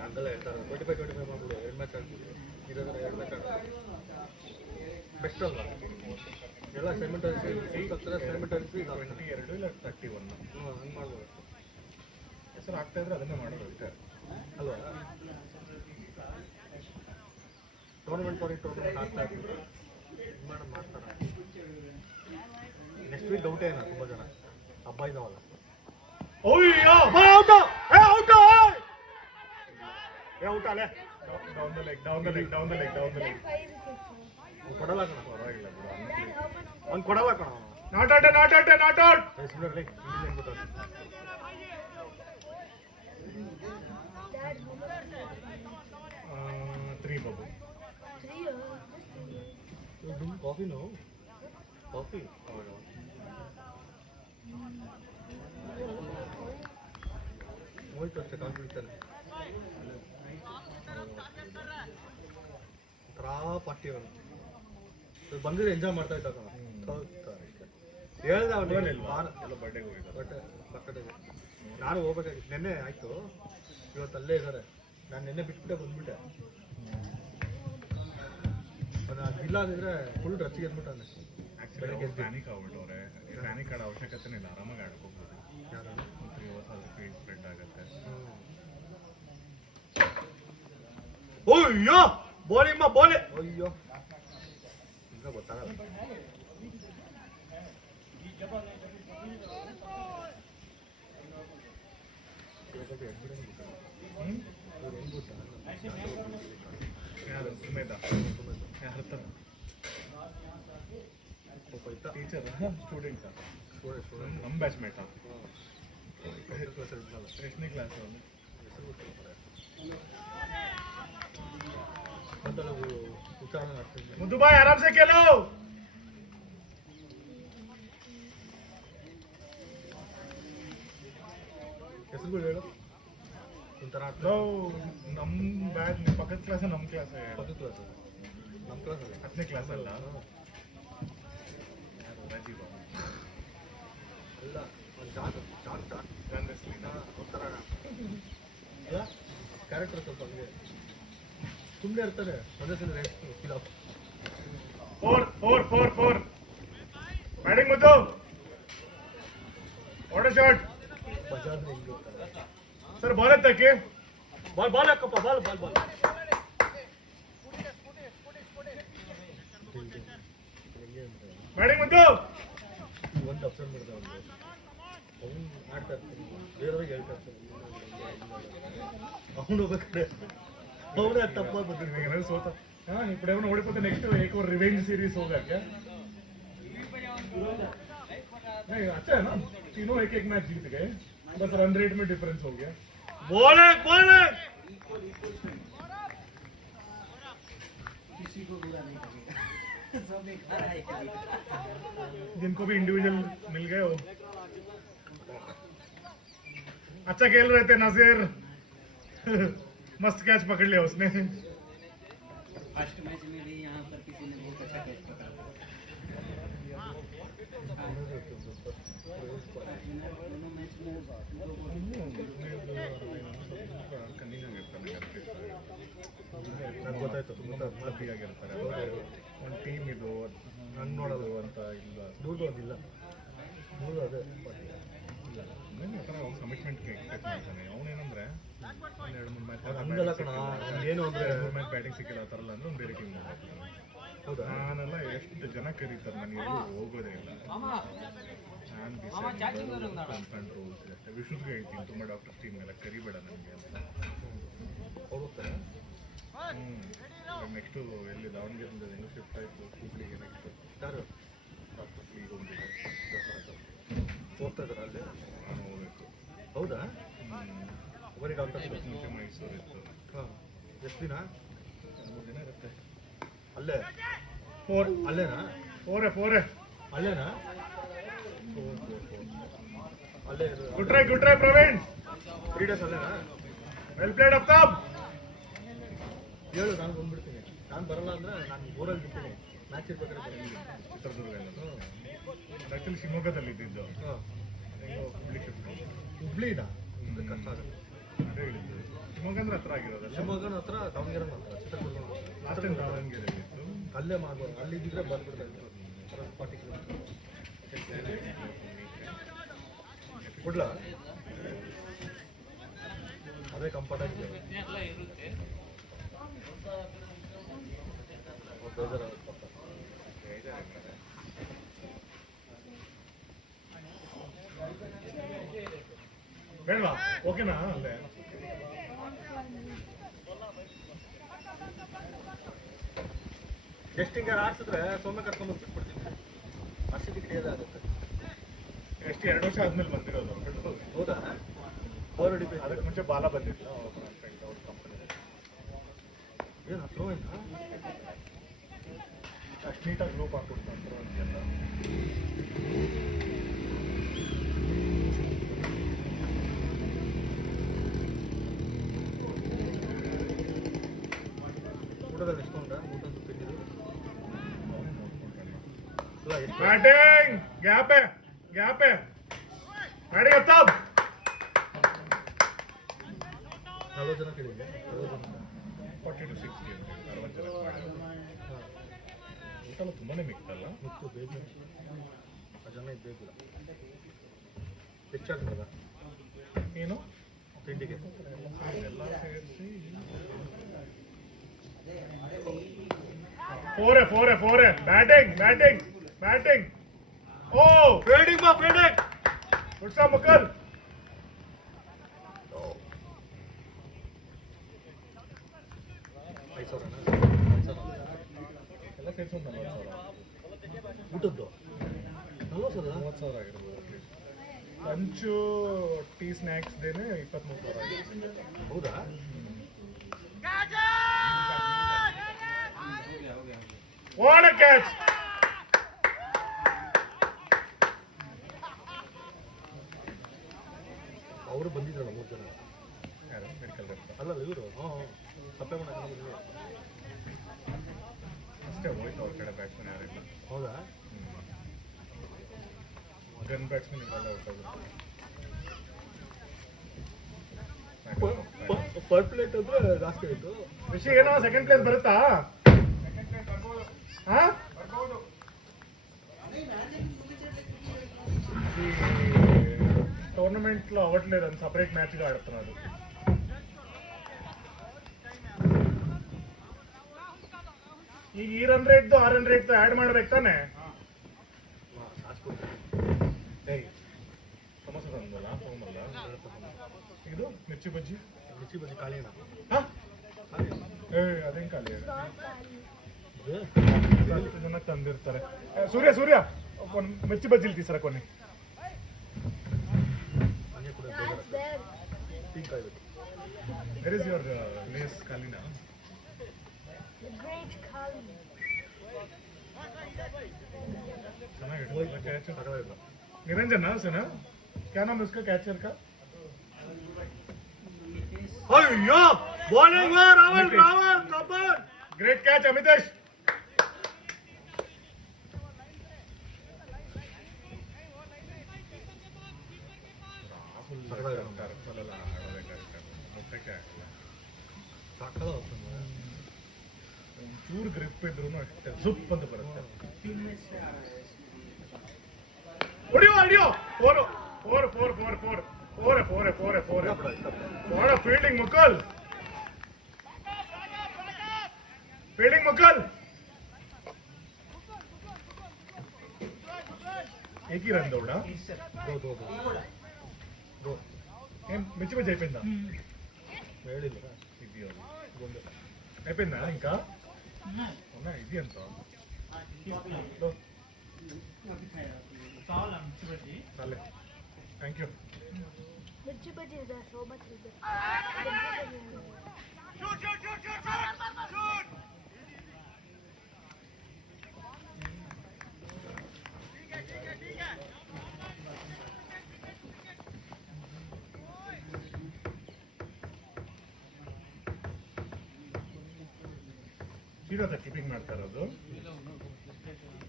ಹಂಗೆಲ್ಲ ಹೇಳ್ತಾರೆ 25 ಮಾಡ್ಬಿಡು 2 ಮ್ಯಾಚ್ ಆಡ್ತೀವಿ ಇರೋದ್ರೆ 2 ಮ್ಯಾಚ್ ಆಡೋದು ಬೆಸ್ಟ್ ಅಲ್ವಾ ಎಲ್ಲ ಸೆಮಿಟರ್ಸಿ 22 ಇಲ್ಲ 31 ಹಂಗೆ ಮಾಡ್ಬೋದು ಹೆಸರು ಆಗ್ತಾ ಇದ್ರೆ ಅದನ್ನೇ ಮಾಡೋದು ಅಷ್ಟೇ ಅಲ್ವಾ ಟೂರ್ನಮೆಂಟ್ ಆಗ್ತಾ ಇದ್ದೀವಿ ಮಾಡ್ತಾರೆ ನೆಕ್ಸ್ಟ್ ವೀಕ್ ಡೌಟೇ ಏನ ತುಂಬ ಜನ ಹಬ್ಬ ಇದಾವಲ್ಲ ಓಯ್ಯೋ ಔಟ ಔಟ ಔಟ ಅಲ್ಲೇ down the leg Five wickets. ಕೊಡಲ್ಲ ಕಣ ಪರವಾಗಿಲ್ಲ ಬಿಡು ಅವ್ನು ಕೊಡಲ್ಲ ಕಣ ನಾಟ್ ಔಟ್ ಸುಮ್ಮನೆ Dad, how much? 3 Babu 3 coffee no coffee ಹೋಯ್ತು ಅಷ್ಟೇ ಕಾಫಿ ಬಿಡ್ತಾನೆ ಒಂಥರ ಪಾರ್ಟಿ ಅವನು ಬಂದಿದ್ರೆ ಎಂಜಾಯ್ ಮಾಡ್ತಾ ಇದ್ದ ಕಣ ಹೇಳ್ದ ಅವನು ಎಲ್ಲ ಬರ್ಡೇಗೆ ಹೋಗಿದ್ದಾರೆ ಬರ್ತಡೆಗೆ ನಾನು ಹೋಗ್ಬೇಕಾಗಿತ್ತು ನೆನ್ನೆ ಆಯ್ತು ಇವತ್ತು ಅಲ್ಲೇ ಇದ್ದಾರೆ ನಾನು ನೆನ್ನೆ ಬಿಟ್ಬಿಟ್ಟೆ ಬಂದ್ಬಿಟ್ಟೆ ಇಲ್ಲ ಅಂದಿದ್ರೆ ಫುಲ್ ರಚ್ಚಿಗೆ ಎದ್ಬಿಟ್ಟಾನೆ ಆಕ್ಚುಲಿ ಪ್ಯಾನಿಕ್ ಆಗ್ಬಿಟ್ಟವ್ರೆ ಪ್ಯಾನಿಕ್ ಆಡೋ ಅವಶ್ಯಕತೆನೇ ಇಲ್ಲ ಆರಾಮಾಗಿ ಆಡ್ಕೋಬಹುದು 3 ಅವರ್ಸ್ ಆದ್ರೆ ಫೀಲ್ಡ್ ಸ್ಪ್ರೆಡ್ ಆಗುತ್ತೆ ಅಯ್ಯೋ ಬೋಲಿಮ್ಮ ಬೋಲಿ ಅಯ್ಯೋ ಈಗ ಗೊತ್ತಾಗಲ್ಲ ಯಾರು ಸುಮೇಧ ಯಾರ ಹತ್ರ ಟೀಚರ್ ಸ್ಟೂಡೆಂಟ್ ನಮ್ಮ ಬ್ಯಾಚ್ ಮೇಟ ಎಷ್ಟನೇ ಕ್ಲಾಸ್ ಅವನು ಮುದ್ದು ಬಾಯ್ ಆರಾಮ್ ಸೆ ಕೇಳೋ ಹೆಸರುಗಳು ಹೇಳು ಒಂಥರ ನಮ್ಮ ಬ್ಯಾಚ್ ಪಕ್ಕದ ಕ್ಲಾಸ್ ನಮ್ಮ ಕ್ಲಾಸ್ ಪಕ್ಕದ ಕ್ಲಾಸ್ ನಮ್ಮ ಕ್ಲಾಸ್ ಅಲ್ಲ 10ನೇ ಕ್ಲಾಸ್ ಅಲ್ಲ ರಾಜೀವ್ ಇಲ್ಲ ಒಂದು ಚಾಟ್ ಚಾಟ್ ಚಾಟ್ ಗಂಧಸ್ಲಿನ ಒಂಥರ ಅಲ್ಲ ಕ್ಯಾರೆಕ್ಟರ್ ಸ್ವಲ್ಪ ಹಂಗೆ ಸುಮ್ಮನೆ ಇರ್ತಾರೆ ಒಂದೇ ಸಲ ಫಿಲ್ 4 ಬ್ಯಾಟಿಂಗ್ ಮುದ್ದು ವಾಟ್ ಶಾಟ್ ಬಜಾರ್ ಹೆಂಗೆ ಇರ್ತಾರೆ ಸರ್ ಬಾಲ್ ಎತ್ತಕ್ಕೆ ಬಾಲ್ ಹಾಕಪ್ಪ ಬಾಲ್ ಹೆಂಗೆ ಅಂದ್ರೆ ಬ್ಯಾಟಿಂಗ್ ಮುದ್ದು ಒಂದು ಅಬ್ಸರ್ವ್ ಮಾಡಿದೆ ಅವ್ನು ಆಡ್ತಾ ಇರ್ತಾನೆ ಬೇರೆಯವ್ರಿಗೆ ಹೇಳ್ತಾ ಇರ್ತಾನೆ ಅವನು ಹೋಗ್ಬೇಕಾದ್ರೆ ಅವನೇ ತಪ್ಪಾಗಿ ಬಂದಿರ್ಬೇಕು ಏನಾದ್ರು ಸೋತ ఇప్పుడు ఏమైనా ఓడిపోతే నెక్స్ట్ एक और रिवेंज सीरीज होगा क्या नहीं अच्छा है ना तीनों एक मैच जीत गए बस रन रेट में डिफरेंस हो गया बोले किसी को बुरा नहीं करेगा सब बेकार है कभी जिनको भी इंडिविजुअल मिल गए वो अच्छा खेल रहे थे नजीर मस्त कैच पकड़ लिया उसने फर्स्ट मैच में भी यहाँ पर किसी ने बहुत अच्छा कैच पकड़ा दोनों मैच में ನಂಗೆ ಗೊತ್ತಾಯ್ತು ಆಗಿರ್ತಾರೆ ಒಂದು ಟೀಮ್ ಇದು ಹಂಗೆ ನೋಡೋದು ಅಂತ ಇಲ್ಲ ದೂರದು ಅದಿಲ್ಲ ದೂರ ಅದೇ ಕಮಿಟ್ಮೆಂಟ್ ಎಕ್ಸ್ಪೆಕ್ಟ್ ಮಾಡ್ತಾನೆ ಅವನೇನಂದ್ರೆ ಒಂದು 2-3 ಮ್ಯಾಚ್ ಹಂಗಲ್ಲ ಕಣ ಏನು ಅಂದ್ರೆ ಮ್ಯಾಚ್ ಬ್ಯಾಟಿಂಗ್ ಸಿಕ್ಕಿಲ್ಲ ಆ ಥರ ಅಲ್ಲ ಅಂದ್ರೆ ಒಂದು ಬೇರೆ ಟೀಮ್ ಹೌದಾ ನಾನೆಲ್ಲ ಎಷ್ಟು ಜನ ಕರೀತಾರೆ ನನಗೆ ಎಲ್ಲೂ ಹೋಗೋದೇ ಇಲ್ಲ ನಾನು ಅನ್ಕೊಂಡು ರೂಲ್ಸ್ ಅಷ್ಟೇ ವಿಷ್ಣುಗೆ ಹೇಳ್ತೀನಿ ತುಂಬ ಡಾಕ್ಟರ್ಸ್ ಟೀಮ್ ಎಲ್ಲ ಕರಿಬೇಡ ನನಗೆ ಅಂತ ಹೋಗ್ತಾರೆ ನೆಕ್ಸ್ಟು ಎಲ್ಲಿ ದಾವಣಗೆರೆಯಿಂದ ಹೆಂಗೆ ಶಿಫ್ಟ್ ಆಯಿತು ಹುಬ್ಳಿಗೆ ನೆಕ್ಸ್ಟ್ ಯಾರು ಡಾಕ್ಟರ್ಸ್ ಲೀಗ್ ಹೋಗ್ಬೇಕು ಹೋಗ್ತಾ ಇದ್ದಾರೆ ಅಲ್ಲಿ ನಾನು ಹೋಗ್ಬೇಕು ಹೌದಾ ಬರೀ ಡಾಕ್ಟರ್ಸ್ ಮುಂಚೆ ಮೈಸೂರು ಇತ್ತು ಹಾಂ ಎಷ್ಟು ದಿನ 3 ದಿನ ಇರುತ್ತೆ ಅಲ್ಲೇ 4 ಅಲ್ಲೇನಾ ಅಲ್ಲೇನಾ ಅಲ್ಲೇ ಗುಡ್ ಟ್ರೈ ಪ್ರವೀಣ್ 3 days ಅಲ್ಲೇನಾ ವೆಲ್ ಪ್ಲೇಡ್ ಅಫ್ತಾಬ್ ಹೇಳು ನಾನು ಬಂದ್ಬಿಡ್ತೀನಿ ನಾನು ಬರಲ್ಲ ಅಂದ್ರೆ ನಾನು ಊರಲ್ಲಿ ಬಿಡ್ತೀನಿ ಮ್ಯಾಚ್ ಇರ್ಬೇಕಾದ್ರೆ ಬರ್ತೀನಿ ಚಿತ್ರದುರ್ಗ ಎಲ್ಲ ಆ್ಯಕ್ಚುಲಿ ಶಿವಮೊಗ್ಗದಲ್ಲಿ ಇದ್ದಿದ್ದು ಹಾಂ ಹೆಂಗೋ ಹುಬ್ಳಿ ಶಿಫ್ಟ್ ಹುಬ್ಳಿನಾ ಕಷ್ಟ ಆಗುತ್ತೆ ಅದೇ ಹೇಳಿದ್ದು ಶಿವಮೊಗ್ಗ ಅಂದ್ರೆ ಹತ್ರ ಆಗಿರೋದಲ್ಲ ಶಿವಮೊಗ್ಗನ ಹತ್ರ ದಾವಣಗೆರೆ ಹತ್ರ ಚಿತ್ರದುರ್ಗನ ಹತ್ರ ಲಾಸ್ಟ್ ಟೈಮ್ ದಾವಣಗೆರೆ ಇತ್ತು ಅಲ್ಲೇ ಮಾಡ್ಬೋದು ಅಲ್ಲಿ ಇದ್ದಿದ್ರೆ ಬಂದ್ಬಿಡ್ತಾ ಇತ್ತು 40 ಕಿಲೋಮೀಟರ್ ಕೊಡ್ಲ ಅದೇ ಕಂಫರ್ಟ್ ಆಗಿದೆ ಎಲ್ಲ ಇರುತ್ತೆ ಬೇಜಾರಾಗುತ್ತೆ ಪಾಪ. ಬೇಡವಾ ಓಕೆನಾ ಅಲ್ಲೇ ಟೆಸ್ಟಿಂಗ್ ಆಡ್ಸಿದ್ರೆ ಸೊಮ್ಮೆ ಕರ್ಕೊಂಡ್ಬಂದು ಬಿಟ್ಬಿಡ್ತೀನಿ ಅರ್ಷಿಗೆ ಹಿಡಿಯೋದಾಗುತ್ತೆ ಎಷ್ಟು 2 ವರ್ಷ ಆದ್ಮೇಲೆ ಬಂದಿರೋದು ಹೌದಾ ಅವ್ರು ಹಿಡಿಬೇಕು ಅದಕ್ಕೆ ಮುಂಚೆ ಬಾಲ ಬಂದಿತ್ತು ಅವ್ರ ಫ್ರೆಂಡ್ ಅವ್ರ ಕಂಪನಿ ಏನು ಹತ್ರ ಹೋಯ್ತಾ ಅಷ್ಟು ನೀಟಾಗಿ ಗ್ರೂಪ್ ಹಾಕ್ಬಿಡ್ತಾರೆ ಅಂತೆಲ್ಲ ಊಟದಲ್ಲಿ ಎಷ್ಟೊಂಡ ಊಟದ್ದು ತಿಂದಿದ್ದು ಅಲ್ಲ ಎಷ್ಟು बैटिंग गैप है बैटिंग तब 40 ಜನ ಕೇಳಿದ್ದೆ 40 ಜನ 40 to 60 60 ಜನ ಹಾಂ ಊಟ ತುಂಬಾನೇ ಮಿಕ್ತಲ್ಲ ಮತ್ತು ಬೇಗ ಆ ಜನ ಇದ್ಬೇಕಿಲ್ಲ ಹೆಚ್ಚಾಗ್ತದ ಏನು ತಿಂಡಿಗೆ ಎಲ್ಲ ಸೇರಿಸಿ 4 है बैटिंग ओ ಫೀಲ್ಡಿಂಗ್ ಬಾ ಫೀಲ್ಡಿಂಗ್ गुड स्टॉप मुकल ಎಲ್ಲ ಸೇರಿಸಿ ಒಂದು 40,000 ಊಟದ್ದು 40,000 30,000 ಆಗಿರ್ಬೋದು ಲಂಚು ಟೀ ಸ್ನ್ಯಾಕ್ಸ್ ದೇನೆ 23,000 ಆಗಿರುತ್ತೆ ಹೌದಾ What a catch! ಅವರು ಬಂದಿದ್ರಲ್ಲ 3 ಜನ ಯಾರು ಮೆಡಿಕಲ್ ರೆಪ್ ಅಲ್ಲ ಇವರು ಹಾಂ ಸಪ್ಲೈ ಮಾಡೋಕೆ ಅಷ್ಟೇ ಹೋಯ್ತು ಅವ್ರ ಕಡೆ ಬ್ಯಾಟ್ಸ್ಮನ್ ಯಾರಿಲ್ಲ ಹೌದಾ ಗನ್ ಬ್ಯಾಟ್ಸ್ಮನ್ ಇವೆಲ್ಲ ಹೊರಟೋಗುತ್ತೆ ಪರ್ ಪ್ಲೇಟ್ ಅಂದ್ರೆ ಜಾಸ್ತಿ ಆಯಿತು ಋಷಿ ಏನೋ ಸೆಕೆಂಡ್ ಪ್ಲೇಸ್ ಬರುತ್ತಾ ಹಾ టోర్నమెంట్ లో అవ్వట్లేదని సపరేట్ మ్యాచ్ గా ఆడుతున్నారు ಈಗ ಈ ರನ್ ರೇಟ್ ಆ ರನ್ ರೇಟ್ ಆಡ್ ಮಾಡ್ಬೇಕು ತಾನೆ ಸಮೋಸ ತಂದಲ್ಲ ತಗೊಂಬಲ್ಲ ಇದು ಮಿರ್ಚಿ ಬಜ್ಜಿ ಮಿರ್ಚಿ ಬಜ್ಜಿ ಖಾಲಿನಾ ಹಾ ಅದೇನ್ ಖಾಲಿ ಜನ ತಂದಿರ್ತಾರೆ ಸೂರ್ಯ ಒಂದು ಮಿರ್ಚಿ ಬಜ್ಜಿ ತೀಸರ ಕೊನೆ ಹಂಗೆ ಕೂಡ Yeah, it's there. ಟೀ ಕಾಯ್ಬೇಕು ವೆರ್ ಇಸ್ ಯುವರ್ ಲೇಸ್ ಖಾಲಿನಾ The great Kali. ಚೆನ್ನಾಗಿತ್ತು ಕ್ಯಾಚ್ ತಗೊಳ್ಳಿಲ್ಲ निरंजन ना सुना क्या नाम है उसका कैचर का ಅಯ್ಯೋ ಬೌಲಿಂಗ್ ರಾವಲ್ ಕಬರ್ ग्रेट कैच अमितेश ಸಕ್ಕದ ಚೂರು ಗ್ರಿಪ್ ಇದ್ರು ಅಷ್ಟೇ ಸುಪ್ ಅಂತ ಬರುತ್ತೆ ಹೊಡಿಯೋ ಫೋರ್ ಫೀಲ್ಡಿಂಗ್ ಮುಕಲ್ एक ही रन दौड़ा ఏం మిర్చి బజ్జి అయిపోయిందా ಹೇಳಿಲ್ಲ ఇది అయిపోయిందా ఇంకా అవునా ఇది ఎంత చాలే thank you Mirchi bhaji is there, so much is there. Srinatha ಕೀಪಿಂಗ್ ಮಾಡ್ತಾ ಇರೋದು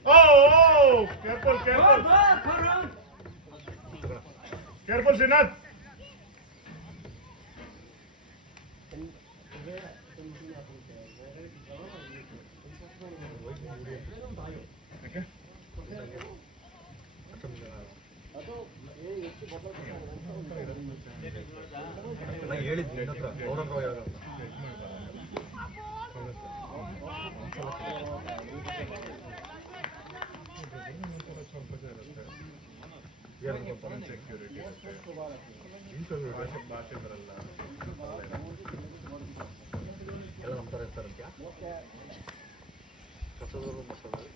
ಓ ಕೇರ್ಫುಲ್ ಕೇರ್ಫುಲ್ ಶ್ರೀನಾಥ್ ಇನ್ಕ್ಯೂರಿಟಿ ಇರುತ್ತೆ ಇಂಟರ್ವ್ಯೂ ಭಾಷೆ ಬರಲ್ಲ ಎಲ್ಲ ನಮ್ಮ ಥರ ಇರ್ತಾರಂತ್ಯ ಕಸದವರು ಮಸಾಲೆ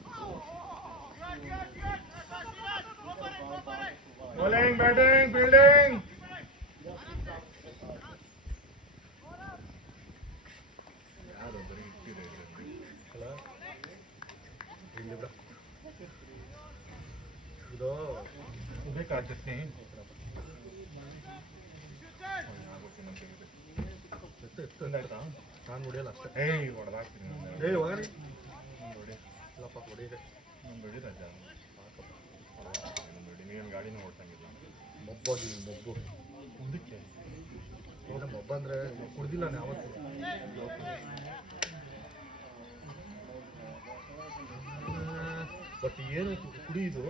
ಬೌಲಿಂಗ್ ಬ್ಯಾಟಿಂಗ್ ಫೀಲ್ಡಿಂಗ್ ಯಾರು ಬರೀ ಇಟ್ಟಿದೆ ಅಲ್ಲ ಇಲ್ಲಿ ಬಿಡ ಇದು ಬೇಕಾ ಚಟ್ನಿ ಎತ್ತು ನಾನು ಹೊಡಿಯಲ್ಲ ಅಷ್ಟೇ ಏಯ್ ಹೊಡೆದಾಕ್ತೀನಿ ಏಯ್ ಹೋಗ್ರಿ ನೋಡಿ ಇಲ್ಲಪ್ಪ ಹೊಡಿದೆ ನಾನು ಬಿಡಿ ರಾಜ ನೋಡಿ ನೀನು ಗಾಡಿನೂ ಓಡ್ಸಂಗಿಲ್ಲ ಮೊಬ್ಬಾಗಿ ಮೊಬ್ಬು ಮುಂದಕ್ಕೆ ಹೌದಾ ಮೊಬ್ಬ ಅಂದರೆ ಕುಡ್ದಿಲ್ಲ ನಾನು ಯಾವತ್ತು ಬಟ್ ಏನು ಕುಡಿಯೋದು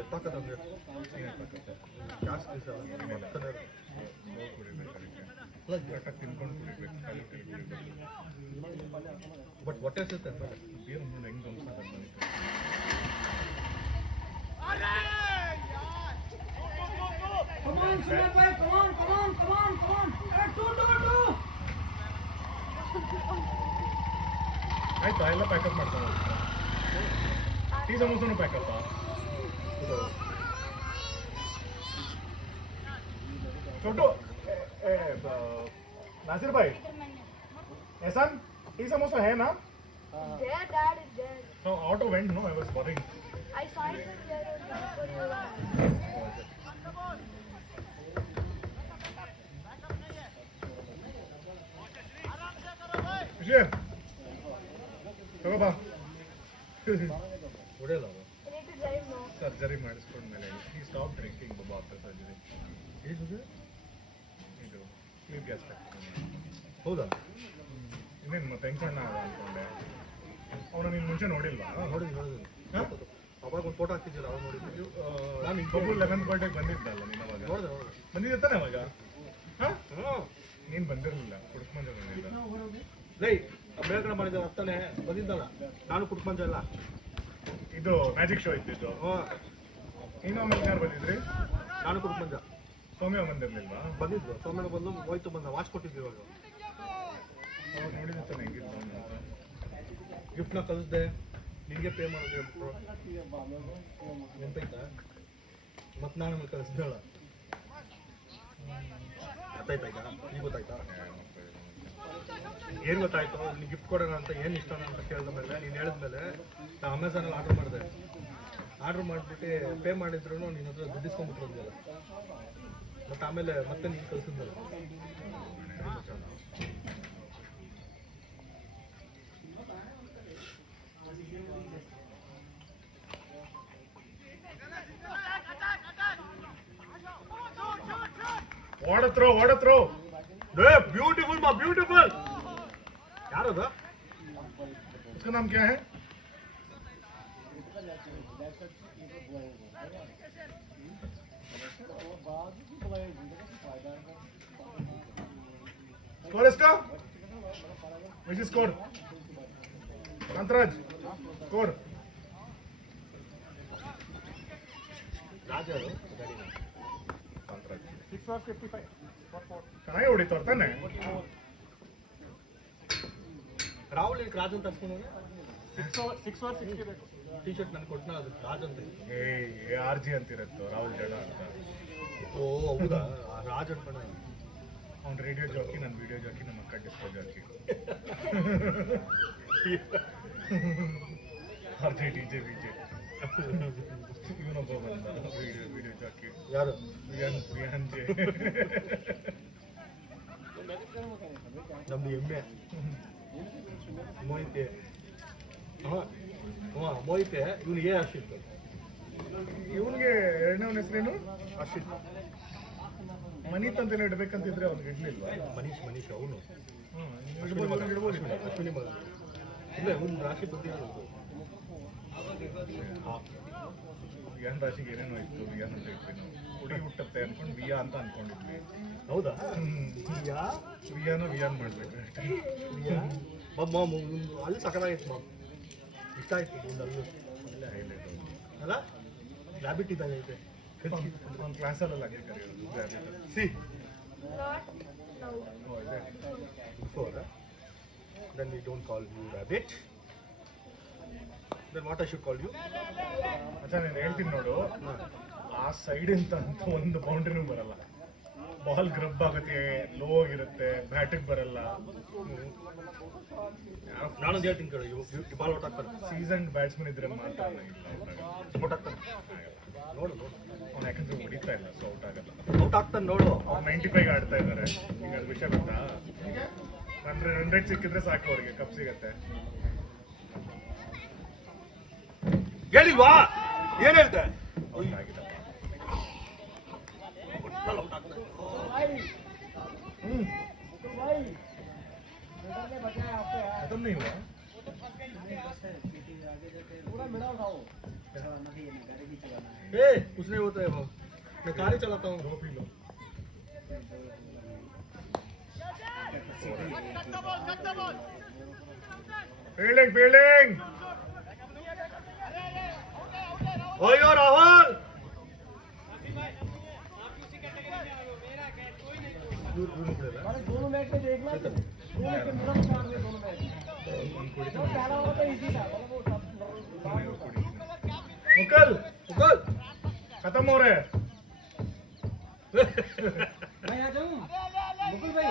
ಎತ್ತಾಕತ್ತಂದ್ರೆ ಗ್ಯಾಸ್ ಪೀಸ ಕುಡಿಬೇಕು ಕರೆಕ್ಟಾಗಿ ತಿನ್ಕೊಂಡು ಕುಡಿಬೇಕು ಖಾಲಿ ಕೈ ಕುಡಿಬೇಕು ಬಟ್ ಹೊಟ್ಟೆ ಸಿಗುತ್ತೆ ಬೀರ್ ನೋಡಿ ಹೆಂಗೆ ಅನ್ಸೋದು ಬಂದಿತ್ತು Come on, Surya bhai, come on, come on, come on, come on. Two. ಆಯ್ತಾ ಎಲ್ಲ ಪ್ಯಾಕಪ್ ಮಾಡ್ಕೊಂಡು ಟೀ ಸಮೋಸನು ಪ್ಯಾಕಪ್ಪ छोटू नासिर भाई एहसान टी समोसा है ना There, Dad is there. so auto went no I was worrying I saw it from there before you were. Vijay ತಗೋ ಬಾ ಹೊಡೆಯಲ್ಲ ಅದು I need to drive now. Surgery ಮಾಡಿಸ್ಕೊಂಡ್ಮೇಲೆ ಈ ಸ್ಟಾಪ್ ಡ್ರಿಂಕಿಂಗ್ ಬಾಬಾ ಆಫ್ಟರ್ ಸರ್ಜರಿ ಏನು ಇದು ಕ್ಲೀನ್ ಗ್ಯಾಸ್ ಹೌದಾ ಇನ್ನೇನು ಮತ್ತೆ ಹೆಂಗ್ ಸಣ್ಣ ಆದ ಅನ್ಕೊಂಡೆ ಅವನ ನೀನು ಮುಂಚೆ ನೋಡಿಲ್ವಾ ನೋಡಿದ್ವಿ ಅವಾಗ ಒಂದು ಫೋಟೋ ಹಾಕಿದ್ದಿಲ್ಲ ಅವಾಗ ನೋಡಿದ್ವಿ ನಾನು ಈಗ ಬಬ್ಬು 11th ಬರ್ಡೇಗೆ ಬಂದಿದ್ದಲ್ಲ ನೀನು ಅವಾಗ ನೋಡಿದೆ ಬಂದಿದ್ದೆ ತಾನೆ ಅವಾಗ ಹಾಂ ನೀನು ಬಂದಿರಲಿಲ್ಲ ಕುಡ್ಕೊಂಡ್ ಬಂದಿಲ್ಲ ಲೈ ಬೇಗನೆ ಮಾಡಿದ ಅರ್ಥನೇ ಬಂದಿದ್ದಲ್ಲ ನಾನು ಕುಟ್ಕೊಂಡ ಇಲ್ಲ ಇದು ಮ್ಯಾಜಿಕ್ ಶೋ ಇದ್ದಿದ್ದು ನೀನು ಆಮೇಲೆ ಯಾರು ಬಂದಿದ್ರಿ ನಾನು ಕುಟ್ಕೊಂಡ ಸೌಮ್ಯ ಬಂದಿರ್ಲಿಲ್ವಾ ಬಂದಿದ್ದು ಸೋಮ್ಯಾಗ ಬಂದು ಹೋಯ್ತು ಬಂದ ವಾಚ್ ಕೊಟ್ಟಿದ್ವಿ ಇವಾಗ ಅವಾಗ ನೋಡಿದ್ರೆ ತಾನೆ ಹೆಂಗಿತ್ತು ಅಂತ. ಗಿಫ್ಟ್ನ ಕಳಿಸ್ದೆ ನಿಮಗೆ ಪೇ ಮಾಡೋದು ಹೇಳ್ಬಿಟ್ರು ನೆನಪೈತಾ ಮತ್ತೆ ನಾನು ಆಮೇಲೆ ಕಳಿಸ್ದೇಳ ಗೊತ್ತಾಯ್ತಾಯ್ತಾ ಈಗ ಗೊತ್ತಾಯ್ತಾ ಏನು ಗೊತ್ತಾಯ್ತು ನೀನು ಗಿಫ್ಟ್ ಕೊಡೋಣ ಅಂತ ಏನು ಇಷ್ಟ ಅಂತ ಕೇಳಿದ ಮೇಲೆ ನೀನು ಹೇಳಿದ್ಮೇಲೆ ನಾನು ಅಮೆಝಾನಲ್ಲಿ ಆರ್ಡರ್ ಮಾಡಿದೆ ಆರ್ಡರ್ ಮಾಡಿಬಿಟ್ಟು ಪೇ ಮಾಡಿದ್ರು ನೀನು ಹತ್ರ ದುಡ್ಡು ಇಸ್ಕೊಂಡ್ಬಿಟ್ಟಿರೋದಿಲ್ಲ ಮತ್ತು ಆಮೇಲೆ ಮತ್ತೆ ನೀನು ಕಳಿಸಿದ್ನಲ್ಲ ಓಡತ್ರೋ ಬ್ಯೂಟಿಫುಲ್ ಮಾ ಬ್ಯೂಟಿಫುಲ್ ಯಾರದು उसका नाम क्या है स्कोर इसका विच स्कोर कांतराज स्कोर ರಾಜ ಅದು ಕಾಂತರಾಜ್ 655 ಚೆನ್ನಾಗಿ ಹೊಡಿತಾರ ತಾನೆ ರಾಹುಲ್ ಇಲ್ಲಿ ರಾಜ್ ಅಂತ ಅನ್ಸ್ಕೊಂಡು ಟಿ ಶರ್ಟ್ ನನ್ಗೆ ಕೊಟ್ಟನ ಅದು ರಾಜ್ ಅಂತ ಏ ಆರ್ ಜಿ ಅಂತಿರತ್ತು ರಾಹುಲ್ ಜಡ ಅಂತ ಓ ಹೌದಾ ಆ ರಾಜ್ ಅನ್ಕೊಂಡ ಅವ್ನು ರೇಡಿಯೋ ಜಾಕಿ ನನ್ನ ವಿಡಿಯೋ ಜಾಕಿ ನಮ್ಮ ಅಕ್ಕ disco jockey R J D J V J ಇವನೊಬ್ಬ ಬಂದ ವಿಡಿಯೋ ಜಾಕಿ ಯಾರು ವಿಹಾನ್ ಜೆ ನಮ್ದು ಎಮ್ಮೆ ಮೋಹಿತೆ ಮೋಹಿತೆ ಇವನು ಏ ಹರ್ಷಿತ್ ಇವನಿಗೆ ಎರಡನೇ ಹೆಸರೇನು ಹರ್ಷಿತ್ ಮನೀತ್ ಅಂತೆಲ್ಲ ಇಡ್ಬೇಕಂತಿದ್ರೆ ಅವ್ನಿಗೆ ಇಡ್ಲಿಲ್ವಾ ಮನೀಶ್ ಅವನು ಇಡ್ಬೋದು ಅಶ್ವಿನಿ ಮಗ ಇಲ್ಲ ಇವನು ರಾಶಿ ಬಂದಿರೋದು ವಿಹಾನ್ ರಾಶಿಗೆ ಏನೇನೋ ಇತ್ತು ವಿಹಾನ್ ಅಂತ ಇಟ್ವಿ ನಾವು ಹುಡುಗಿ ಹುಟ್ಟತ್ತೆ ಅನ್ಕೊಂಡು ವಿಯಾ ಅಂತ ಅನ್ಕೊಂಡಿದ್ವಿ ಹೌದಾ ವಿಯಾನ್ ಮಾಡ್ಬೇಕು ಅಲ್ಲಿ ಸಕಲಾಗಿತ್ತು ಮಾಮ್ ಇಷ್ಟ ಆಯ್ತು ಒಂದು ಅಲ್ಲೂ ಒಳ್ಳೆ ಹೈಲೈಟ್ ಅಲ್ಲ ರ್ಯಾಬಿಟ್ ಇದ್ದಾಗ ಐತೆ ಅವ್ನ ಕ್ಲಾಸಲ್ಲೆಲ್ಲ ಹಂಗೆ ಕರೆಯೋದು. C Not now. Before, then we don't call you rabbit. Then what I should call you? ಅಚ್ಚಾ ನಾನು ಹೇಳ್ತೀನಿ ನೋಡು, ಆ ಸೈಡ್ ಅಂತ ಒಂದು ಬೌಂಡ್ರಿನೂ ಬರಲ್ಲ. ಬಾಲ್ ಗ್ರಬ್ ಆಗುತ್ತೆ, ಲೋ ಆಗಿರುತ್ತೆ, ಬ್ಯಾಟಿಗೆ ಬರಲ್ಲ. ನಾನೊಂದು ಹೇಳ್ತೀನಿ ಕೇಳು, ಬಾಲ್ ಔಟ್ ಆಗ್ತಾನೆ, ಸೀಸನ್ ಬ್ಯಾಟ್ಸ್ಮನ್ ಇದ್ರೆ ಮಾತ್ರ ಔಟ್ ಆಗ್ತಾನೆ. ನೋಡು ಅವ್ನು ಯಾಕಂದ್ರೆ ಹೊಡಿತಾ ಇಲ್ಲ, ಸೊ ಔಟ್ ಆಗಲ್ಲ. ಔಟ್ ಆಗ್ತಾನೆ ನೋಡು. ಅವ್ರು 95 ಆಡ್ತಾ ಇದ್ದಾರೆ. ಈಗ ಅದು ವಿಷಯ ಗೊತ್ತಾ, 100 ಸಿಕ್ಕಿದ್ರೆ ಸಾಕು ಅವ್ರಿಗೆ, ಕಪ್ ಸಿಗತ್ತೆ. ಹೇಳಿಲ್ವಾ? ಏನ್ ಹೇಳ್ತೆ? ಔಟ್ ಆಗಿಲ್ಲ. ಔಟ್ ಆಗ್ತಾನೆ. खत्म नहीं हुआ. ए, कुछ नहीं होता है वो, मैं कार ही चलाता हूँ. दो P low. Fielding. OYO Rahul. दोनों मैच में देखना, दोनों के तुरंत मार दे दोनों मैच. तो पहला वाला तो इजी था, मतलब वो मुकल मुकल खत्म हो रहे हैं. मैं आ जाऊं मुकुल भाई.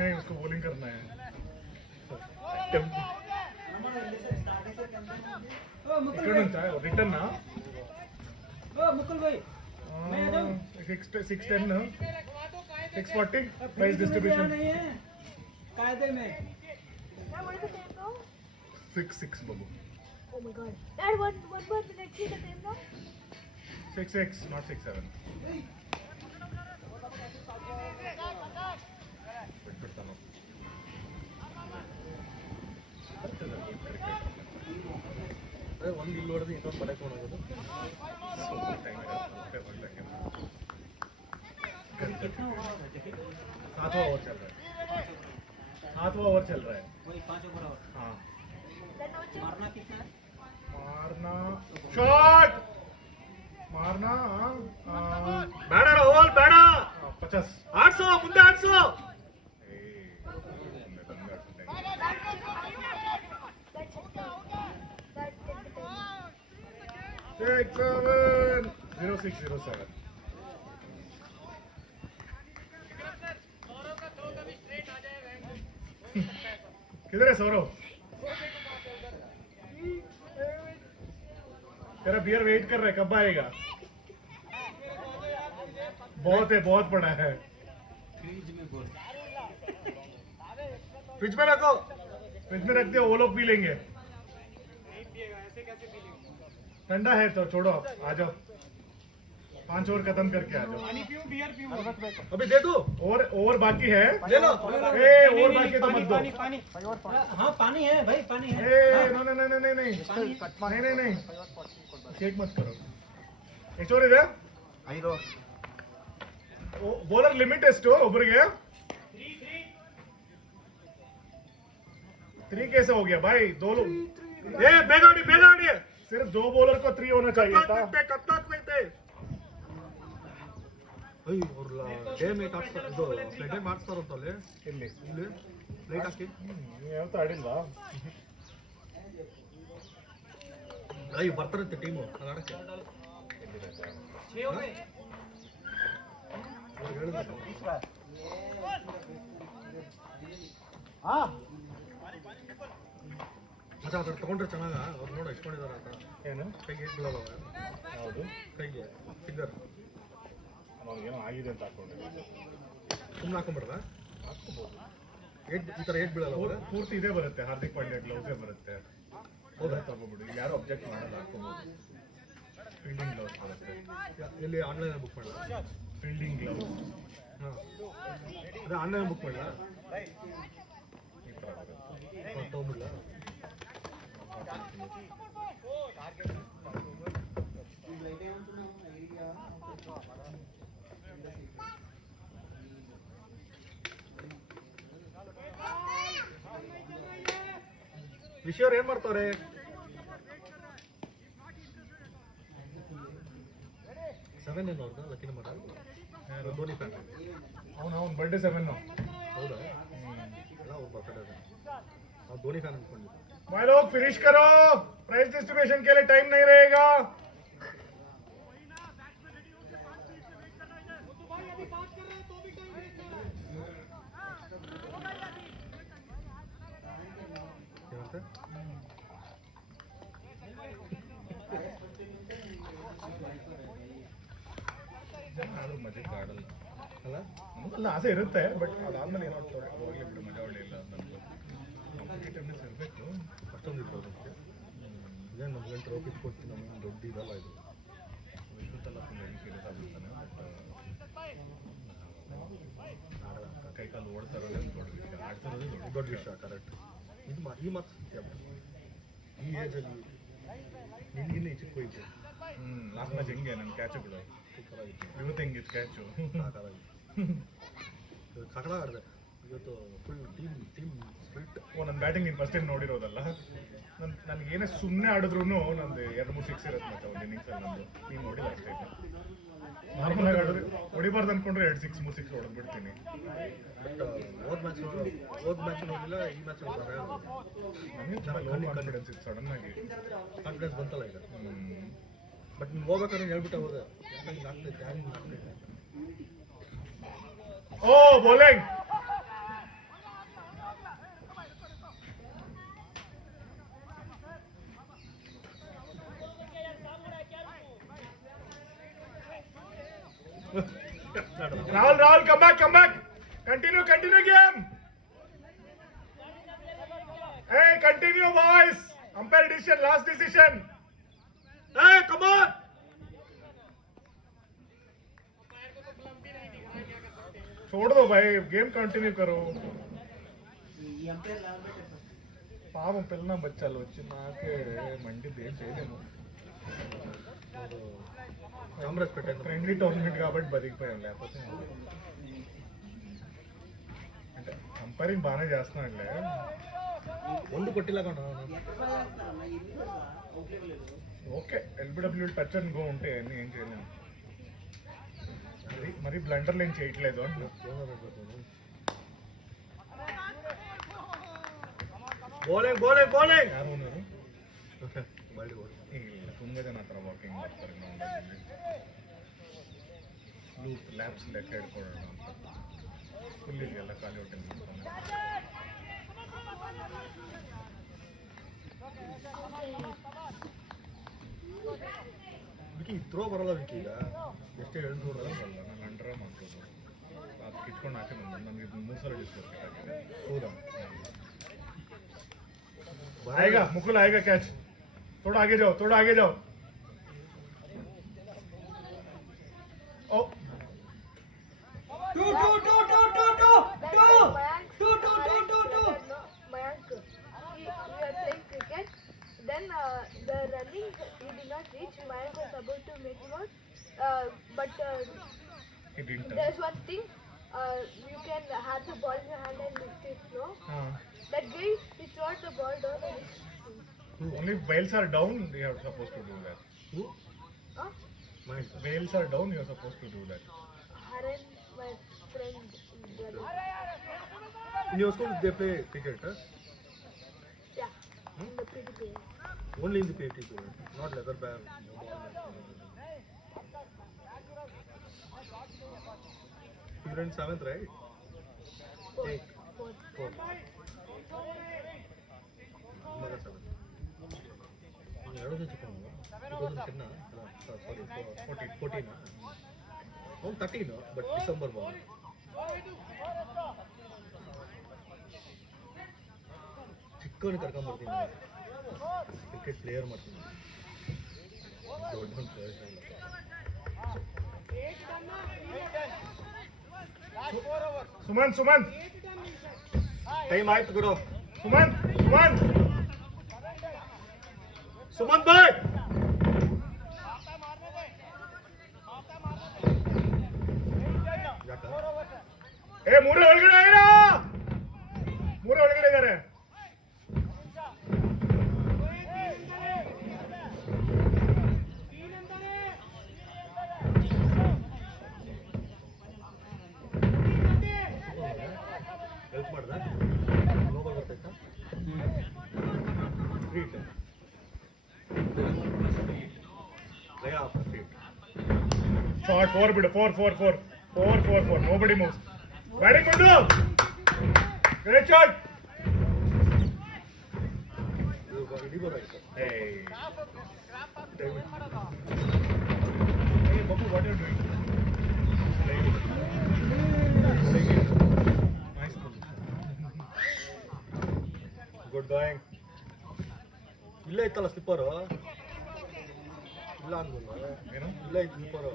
नहीं उसको बॉलिंग करना है. ओ मुकुल ఇక్కడ भाई, నుంచా రిటర్న్ ओ मुकुल भाई, मैं आ जाऊं. 610 640 प्राइस डिस्ट्रीब्यूशन नहीं है कायदे में. Dad, what is the time now? 6 Babu. Oh my god. Dad, one more minute. See the time now? 6 not 6-7. ಬಿಟ್ಬಿಡ್ತಾನೋ. ಅದೇ ಒಂದು ಇಲ್ಲಿ ಹೊಡೆದು ಇನ್ನೊಂದು ಬಡಕ್ಕೆ ಹೋಗೋದು. ಸ್ವಲ್ಪ time ಇರುತ್ತೆ, ಒಳ್ಳೆ game. 7वां ओवर चल रहा है. 7वां ओवर चल रहा है. वही 5 ओवर और हाँ Then no check. मारना कितना है? मारना शॉट मारना ಬೇಡ ರಾಹುಲ್ ಬೇಡ. 50. ಆಡ್ಸೋ ಮುಂದೆ ಆಡ್ಸೋ. Take 7 0607. किधर है सौरभ? तेरा बियर वेट कर रहा है, कब आएगा? बहुत है, बहुत बड़ा है. फ्रिज में बोल. ಫ್ರಿಜ್ में रखो. फ्रिज में रख दे, वो लोग पी लेंगे. ठंडा है तो छोड़ो, आ जाओ. 5 ओवर खत्म करके आ जाओ. अभी दे दो. ओवर बाकी है. ले लो. ए ओवर बाकी है तो मत दो. हाँ पानी है भाई, पानी है. ए नहीं चेक मत करो. ಎಷ್ಟೋರಿದೆ? 5 ಬೌಲರ್ ಲಿಮಿಟ್ ಎಷ್ಟು ಒಬ್ಬರಿಗೆ? 3 कैसे हो गया भाई? 2 लोग. ए ಬೇಗ ಆಡಿ. सिर्फ 2 बॉलर को 3 होना चाहिए था. ಕತ್ತಾಕ್ತೈತೆ. ಅಯ್ಯೋ ಅವ್ರಲ್ಲ ಡೇ ಮೇಟ್ ಆಡ್ಸ್ತಾರೆ, ಇದು ಫ್ಲೈಟ್ ಮಾಡ್ತಾರಂತಲ್ಲಿ ಇಲ್ಲಿ ಇಲ್ಲಿ ಲೈಟ್ ಹಾಕಿ. ನೀವು ಯಾವತ್ತೂ ಆಡಿಲ್ವಾ? ಅಯ್ಯೋ ಬರ್ತಾರಂತೆ ಟೀಮು ಆಡಕ್ಕೆ. ಅವ್ರು ಹೇಳಿದ್ರು. ಮಚ್ಚ ಅದ್ರ ತಗೊಂಡ್ರೆ ಚೆನ್ನಾಗ, ಅವ್ರು ನೋಡ ಇಟ್ಕೊಂಡಿದಾರೆ ಅಂತ. ಏನು ಕೈಗೆ ಏಟ್ ಬೀಳಲ್ಲ ಹೌದು, ಕೈಗೆ ಫಿಂಗರ್ ಏನೋ ಆಗಿದೆ ಅಂತ ಹಾಕೊಂಡಿದ್ದೆ. ಸುಮ್ಮನೆ ಹಾಕೊಂಡ್ಬಿಡ್ದ ಹಾಕ್ಕೋಬಹುದು. ಏಟ್ ಈ ಥರ ಏಟ್ ಬೀಳಲ್ಲ ಅವ್ರು. ಪೂರ್ತಿ ಇದೇ ಬರುತ್ತೆ, ಹಾರ್ದಿಕ್ ಪಾಂಡ್ಯ ಗ್ಲೌಸೇ ಬರುತ್ತೆ. ಹೌದಾ? ತಗೋಬಿಡು, ಇಲ್ಲಿ ಯಾರು ಅಬ್ಜೆಕ್ಟ್ ಮಾಡಲ್ಲ, ಹಾಕೋಬಹುದು. ಫೀಲ್ಡಿಂಗ್ ಗ್ಲೌಸ್ ಬರುತ್ತೆ. ಎಲ್ಲಿ ಆನ್ಲೈನ್ ಬುಕ್ ಮಾಡಲ್ಲ. ಫೀಲ್ಡಿಂಗ್ ಗ್ಲೌಸ್ ಹಾಂ ಅದೇ ಆನ್ಲೈನ್ ಬುಕ್ ಮಾಡಲ್ಲ. ಈ ಥರ ಬರುತ್ತೆ. ತೊಗೊಂಬಿಡ್ಲ. ವಿಷಯವ್ರು ಏನ್ ಮಾಡ್ತಾವ್ರೆ? 7 ಏನು ಅವ್ರದ್ದು ಲಕ್ಕಿ ನಂಬರ್ ಧೋನಿ ಫ್ಯಾನ್ ಅವನು ಬರ್ಡೇ 7. ಹೌದಾ ಎಲ್ಲ ಅವ್ರು ಬರ್ತಡೇ ಅದ ನಾವು ಧೋನಿ ಫ್ಯಾನ್ ಅಂದ್ಕೊಂಡಿದ್ವಿ भाई लोग फिनिश करो, प्राइस डिस्ट्रीब्यूशन के लिए टाइम नहीं रहेगा. ಏನಂತೆ ಅದು ಮಜಾ ಆಡಲ್ಲ ಅಲ್ಲ ನಮಗೆಲ್ಲ ಆಸೆ ಇರುತ್ತೆ, ಬಟ್ ಅದಾದ್ಮೇಲೆ ಏನೋ ಹೋಗ್ಲಿ ಬಿಡು, ಮಜಾ ಒಳ್ಳೆಯಿಲ್ಲ ನನಗೂ. ಕಾಂಪಿಟೇಟಿವ್ನೆಸ್ ಇರಬೇಕು. ಅಷ್ಟೊಂದು ಇರ್ಬೋದು ಅದಕ್ಕೆ ಇದೇನು ನಮ್ಗೆ ಟ್ರೋಫಿ ಕೊಡ್ತೀನಿ ನಮ್ಗೆ ದೊಡ್ಡ ಇದಲ್ಲ ಇದು ವಿಶ್ವತ್ತೆಲ್ಲ ಫುಲ್ ಹೆವಿ ಸೀರಿಯಸ್ ಆಗಿರ್ತಾನೆ, ಬಟ್ ಕೈ ಕಾಲು ಓಡ್ತಾ ಇರೋದೇ ಒಂದು ದೊಡ್ಡ ವಿಷಯ, ಆಡ್ತಾ ಇರೋದೇ ದೊಡ್ಡ ವಿಷಯ ಕರೆಕ್ಟ್ ಇದು ಈ ಮಾತು ಸತ್ಯ ಈ ಏಜಲ್ಲಿ ನಿನ್ಗಿನ್ನ ಈ ಚಿಕ್ಕ ವಯಸ್ಸು ಲಾಸ್ಟ್ ಮ್ಯಾಚ್ ಹೆಂಗೆ ನನ್ನ ಕ್ಯಾಚುಗಳು ಸೂಪರ್ ಆಗಿತ್ತು ಇವತ್ತು ಹೆಂಗಿತ್ತು ಕ್ಯಾಚು? ಸಕಲ ಆಡಿದೆ ಇವತ್ತು ಫುಲ್ ಟೀಮ್ ಸ್ಪಿರಿಟ್. ನನ್ನ ಬ್ಯಾಟಿಂಗ್ ನೀನು ಫಸ್ಟ್ ಟೈಮ್ ನೋಡಿರೋದಲ್ಲ, ನನಗೆ ಏನೇ ಸುಮ್ಮನೆ ಆಡಿದ್ರು ನಂದು 2-3 ಸಿಕ್ಸ್ ಇರುತ್ತೆ ಮತ್ತೆ ಒಂದು ಇನ್ನಿಂಗ್ಸಲ್ಲಿ ನಂದು. ನೀನು ನೋಡಿಲ್ಲ ಅಷ್ಟೇ. ನಾರ್ಮಲ್ ಆಗಿ ಆಡಿದ್ರೆ ಹೊಡಿಬಾರ್ದು ಅನ್ಕೊಂಡ್ರೆ 2 6 3 6 ಹೊಡೆದ್ಬಿಡ್ತೀನಿ. ಬಟ್ ಹೋದ ಮ್ಯಾಚ್ ನೋಡಿಲ್ಲ, ಈ ಮ್ಯಾಚ್ ನನಗೆ ಚೆನ್ನಾಗಿ ಲೋ ಕಾನ್ಫಿಡೆನ್ಸ್ ಇತ್ತು ಸಡನ್ ಆಗಿ. ಕಾನ್ಫಿಡೆನ್ಸ್ ಬಂತಲ್ಲ ಈಗ. ಬಟ್ ನೀನು ಹೋಗ್ಬೇಕಾದ್ರೆ ಹೇಳ್ಬಿಟ್ಟೆ ಹೋದೆ ಯಾಕಂದ್ರೆ ಆಗ್ತೈತೆ. ಓ bowling Rahul, come back. Continue game. Hey, continue boys. Umpire decision, last decision. Hey, come on. छोड़ दो भाई, गेम कंटिन्यू करो. పాపం పిల్లన బచ్చాలు వచ్చి నాకే మండిది ఏం చేయలేము. ఫ్రెండ్లీ టోర్నమెంట్ కాబట్టి బతికిపోయాం, లేకపోతే అంటే కంపేరింగ్ బాగానే చేస్తున్నాడులే. ಒಂದು ಕೊಟ್ಟಿಲ್ಲ ಕಣ. Okay LBW touch and go ఉంటే అన్నీ ఏం చేయలేము. మరి బ్లండర్లు ఏం చేయట్లేదు అంటు. ಬೌಲಿಂಗ್ ಯಾರು ಉన్నారు? ಇಲ್ಲ ತುಂಬ ಜನ ಹತ್ರ ವಾಕಿಂಗ್ ಮಾಡ್ತಾರೆ. ಲೂಪ್ ಲ್ಯಾಬ್ಸ್ ಲೆಕ್ಕ ಹಿಡ್ಕೊಳ್ಳೋಣ ಅಂತ ಫುಲ್ ಇದೆಯಲ್ಲ ಖಾಲಿ ಹೊಟ್ಟೆ ನಿಂತ್ಕೊಂಡು. ವಿಕಿ ಥ್ರೋ ಬರಲ್ಲ ವಿಕಿ ಈಗ ಎಷ್ಟೇ ಹೇಳಿದ್ರು ಬರಲ್ಲ, ನಾನು ಅಂಡರ್ ಮಾಡ್ಬೋದು. ಅದು ಕಿತ್ಕೊಂಡು ಆಚೆ ಬಂದು ನನಗೆ 3 ಸಲ ಡಿಸ್ಕಸ್ ಆಗಿದೆ. ಹೌದಾ आएगा मुकुल, आएगा कैच. थोड़ा आगे जाओ. ओ Mayank, we are playing cricket. Then the running he did not reach. Mayank was about to make one, but he didn't. there's one thing. You can have the ball in your hand and lift it, no? That guy, he threw the ball down and Only if whales are down, you are supposed to do that. huh? If whales are down, you are supposed to do that. Haran, my friend, brother. In your school they play cricket, huh? Yeah, in the PTP. Only in the PTP, not leather ball. You're in 7th, right? 8th. 4th. ಮಗ 7th. ಎರಡು ದಿನ ಚಿಕ್ಕ 2010 ಸಾರಿ 14 ಅವ್ನು 13 but December ball ಚಿಕ್ಕವನು ಕರ್ಕೊಂಡ್ಬರ್ತೀನಿ cricket player ಮಾಡ್ತೀನಿ ದೊಡ್ಡ ಪ್ಲೇಯರ್ ಇಲ್ಲ. ಸುಮನ್ ಟೈಮ್ ಆಯ್ತು ಗುರು. ಸುಮನ್ ಬಾಯ್ ಯಾಕ ಮೂರೇ ಒಳಗಡೆ ಇದ್ದಾರೆ. Short, 4 bidu, 4, 4, 4. 4, 4, 4. Nobody moves. Batting Mundu! Great shot! ಹಿಡಿಬೋದಾಗಿತ್ತು. Hey. Hey, Babu, what are you doing? Playing it. Nice position. Good going. ಇಲ್ಲೇ ಇತ್ತಲ್ಲ ಸ್ಲಿಪ್ಪರು, ಇಲ್ಲ ಅನ್ಬೋಲ್ಲ. ಏನು? ಇಲ್ಲೇ ಇತ್ತು ಸ್ಲಿಪ್ಪರು,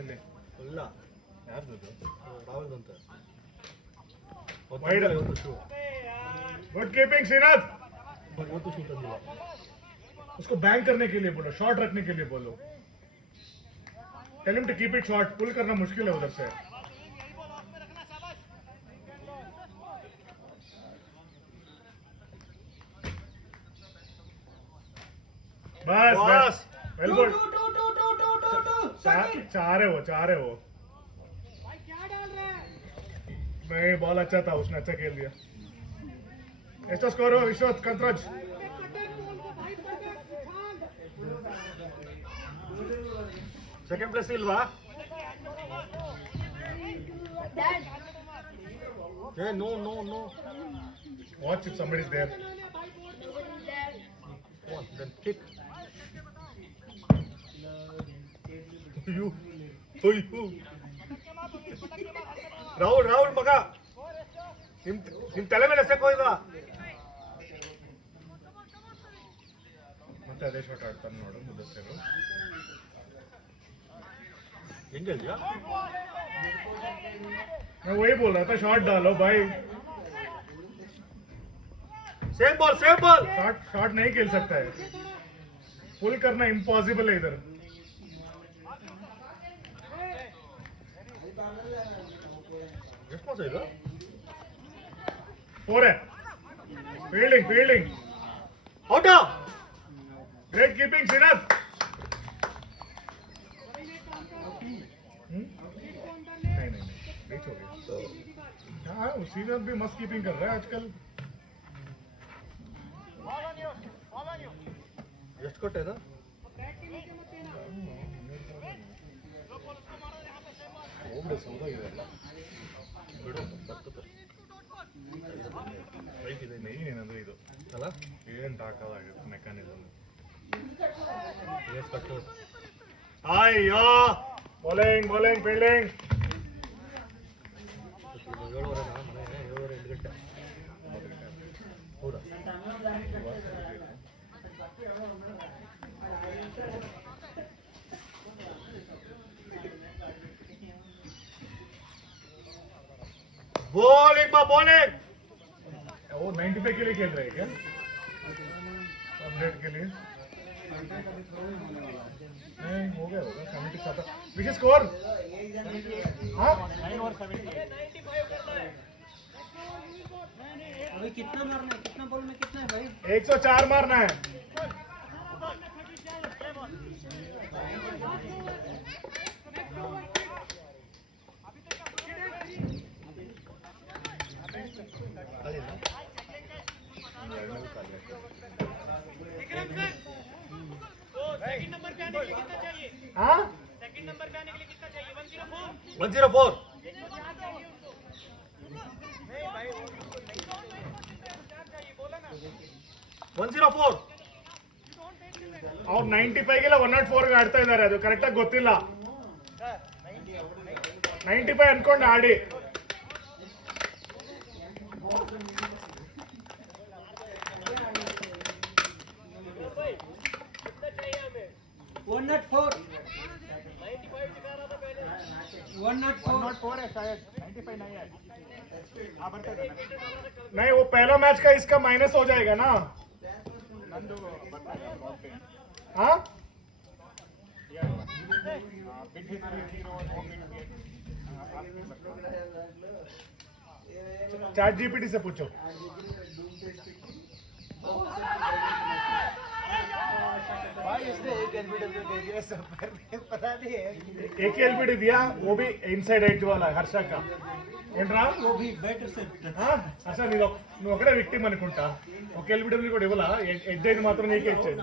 ಎಲ್ಲಿ? ಇಲ್ಲ ಯಾರ್ದು? ರಾಹುಲ್ದಂತೆ. Wide. ಇವತ್ತು ಶೂ, Good keeping, Srinath. ಇವತ್ತು ಶೂ ತಂದಿಲ್ಲ. उसको बैंक करने के लिए बोलो, शॉर्ट रखने के लिए बोलो. Tell him to keep it short. पुल करना मुश्किल है उधर से. बस बस. Well good. चार है वो. नहीं, बॉल अच्छा था, उसने अच्छा खेल दिया. ಎಷ್ಟು score Vishwath Kantraj? Second place ಇಲ್ವಾ? Dad, ಏ no no no. Watch if somebody is there. Dad. One, then kick. You. Rahul ಮಗ, ನಿಮ್ ತಲೆ ಮೇಲೆ ಎಸೆಕ್ ಹೋಯ್ದ. ಮತ್ತೆ ಅದೇ ಶಾಟ್ ಆಡ್ತಾನೆ ನೋಡು ಮುದ್ದಸ್ಸರು. ಹೆಂಗ್ ಹೇಳಿದ್ಯಾ? मैं वही बोल रहा था, शॉट डालो भाई. Same ball, same ball. Shot नहीं खेल सकता है. पुल करना इम्पॉसिबल है इधर. ಎಷ್ಟು ಮಾಸ ಇದು? 4 है. Fielding. Out. Great keeping Srinath. नहीं रीच हो गई. हाँ, श्रीनाथ भी मस्त कीपिंग कर रहा है आजकल. ಎಷ್ಟು ಕೊಟ್ಟೆ ಇದು? ಬಿಡು, ಬರ್ತದೆ. ಮೇನ್ ಏನಂದ್ರೆ ಇದು ಅಲ್ಲ ಏನ್ ಹಾಕೋದಾಗುತ್ತೆ ಮೆಕ್ಯಾನಿಸಮ್. ಎಷ್ಟು ಕಟ್ಟು? ಅಯ್ಯೋ, ಬೌಲಿಂಗ್ ಫೀಲ್ಡಿಂಗ್. 7:30 ಮನೆ, 7:08 ಗಂಟೆ. ಹೌದಾ? बॉलिंग वो 95 के लिए खेल रहे हैं क्या? 100 के लिए नहीं, हो गया होगा 70. विच स्कोर? हाँ, अभी कितना मारना है, कितना बॉल में कितना है भाई? 104 मारना है. हाँ, 104. ಅವ್ರು 95 ಗೆಲ್ಲ 104 ಗೆ ಆಡ್ತಾ ಇದ್ದಾರೆ. ಅದು ಕರೆಕ್ಟ್ ಆಗಿ ಗೊತ್ತಿಲ್ಲ. 95 ಅನ್ಕೊಂಡು ಆಡಿ. नहीं, वो पहला मैच का इसका माइनस हो जाएगा ना. हाँ, चैट जीपीटी से पूछो. एक एलबीडी दिया, वो भी इनसाइड एज वाला हर्षा का. वो भी बैटर से హర్ష, నువ్వు ఒకటే విక్టిమ్ అనుకుంటా. ఒక ఎల్బిడబ్ల్యూ కూడా ఇవ్వాలా? ఎడ్జ్ అయితే మాత్రం నీకే ఇచ్చేది.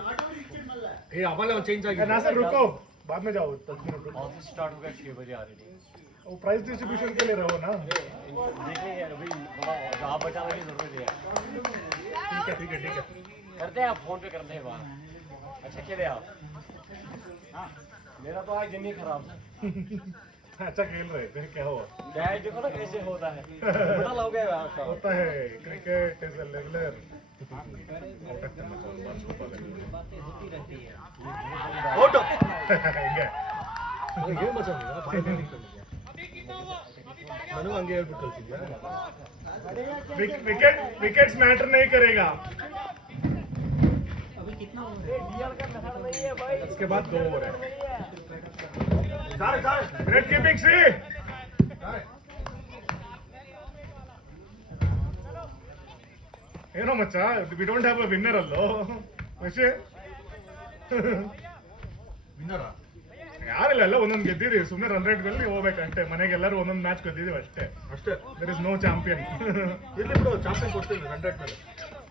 ಏ ಆಮೇಲೆ ಒಂದು ಚೇಂಜ್ ಆಗಿದೆ. नासिर रुको, बाद में जाओ 10 मिनट रुको। ऑफिस स्टार्ट होगा 6 बजे ऑलरेडी। वो प्राइस डिस्ट्रीब्यूशन के लिए रहो ना। देखेंगे अभी आप बचाने की जरूरत है। ठीक है ठीक है ठीक है। करते हैं आप फोन पे करते हैं बात। अच्छा खेले आप। हाँ मेरा तो आज दिन ही खराब था। अच्छा खेल रहे थे, क्या हुआ? मैच देखो ना कैसे होता है। बड़ा हो गया आपका। होता है, cricket is a regular. Out ಹಿಂಗೆ ಏನು ಮಚ್ಚಂದಿಲ್ಲ ಬಾಯ್ ನನಗೂ ಹಂಗೆ ಹೇಳ್ಬಿಟ್ಟು ಕಳ್ಸಿದ್ಯಾ विकेट विकेट्स मैटर नहीं करेगा। इसके बाद 2 ओवर है। ग्रेट कीपिंग सी। ಏನೋ ಮಚ್ಚ, we don't have a winner ಅಲ್ಲೋ ವಿಷಯ. ವಿನ್ನರ ಯಾರಿಲ್ಲ, ಎಲ್ಲ ಒಂದೊಂದು ಗೆದ್ದಿದೀವಿ. ಸುಮ್ಮನೆ ರನ್ ರೇಟ್ಗಳಲ್ಲಿ ಹೋಗ್ಬೇಕಂತೆ. ಮನೆಗೆ ಎಲ್ಲರೂ ಒಂದೊಂದು ಮ್ಯಾಚ್ ಗೆದ್ದಿದೀವಿ ಅಷ್ಟೇ. ಅಷ್ಟೇ ದರ್ ಇಸ್ ನೋ ಚಾಂಪಿಯನ್. ಇರ್ಲಿ ಬಿಡು, ಚಾಂಪಿಯನ್ ಕೊಡ್ತೀನಿ 100 ಮೇಲೆ.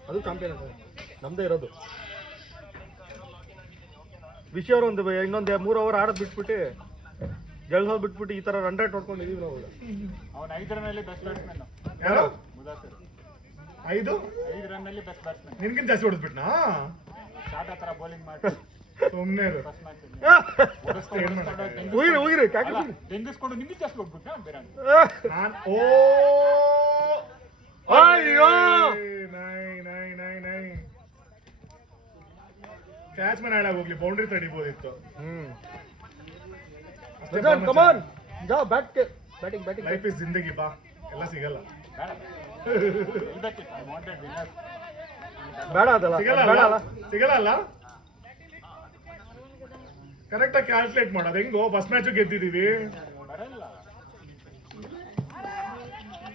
ಅದು ಚಾಂಪಿಯನ್ ನಮ್ದೇ ಇರೋದು. ವಿಷಯ ಅವರು ಇನ್ನೊಂದು 3 ಓವರ್ ಆಡೋದು ಬಿಟ್ಬಿಟ್ಟು ಗೆಲ್ಸೋದು ಬಿಟ್ಬಿಟ್ಟು ಈ ತರ 100 ನೋಡ್ಕೊಂಡಿದೀವಿ ನಾವು. ಅವನು 5 ರನ್ನಲ್ಲಿ ಬೆಸ್ಟ್ ಬ್ಯಾಟ್ಸ್ಮನ್. ಯಾರು? ಮುದಾಸಿರ್ 5 ರನ್ನಲ್ಲಿ ಬೆಸ್ಟ್ ಬ್ಯಾಟ್ಸ್ಮನ್. ನಿನ್ಗಿಂತ ಜಾಸ್ತಿ ಹೊಡೆದ್ಬಿಟ್ನಾ? ಶಾರ್ಟ್ ಹತ್ರ ಬೌಲಿಂಗ್ ಮಾಡಿ ಸುಮ್ಮನೆ ಫಸ್ಟ್ ಮ್ಯಾಚ್ ಹೋಗಿರಿ ತೆಂಗಿಸ್ಕೊಂಡು ನಿಮಗೆ ಜಾಸ್ತಿ ಹೋಗ್ಬಿಟ್ಟು ಬೇರೆ ನಾನು ಅಯ್ಯೋ ನೈ ಕ್ಯಾಚ್ ಮ್ಯಾನ್ ಹಾಳಾಗೋಗ್ಲಿ, ಬೌಂಡ್ರಿ ತಡಿಬೋದಿತ್ತು. ಕಮಾನ್ ಜಾ ಬ್ಯಾಟಿಂಗ್ ಲೈಫ್ ಇಸ್ ಜಿಂದಗಿ ಬಾ, ಎಲ್ಲ ಸಿಗಲ್ಲ. ಬೇಡ ಅದಲ್ಲ ಸಿಗಲ್ಲ ಬೇಡ ಅಲ್ಲ. ಅಲ್ಲ? ಸಿಗಲ್ಲ ಅಲ್ಲ? ಕರೆಕ್ಟ್ ಆಗಿ ಕ್ಯಾಲ್ಕುಲೇಟ್ ಮಾಡೋದು ಹೆಂಗೋ. ಫಸ್ಟ್ ಮ್ಯಾಚ್ ಗೆದ್ದಿದೀವಿ.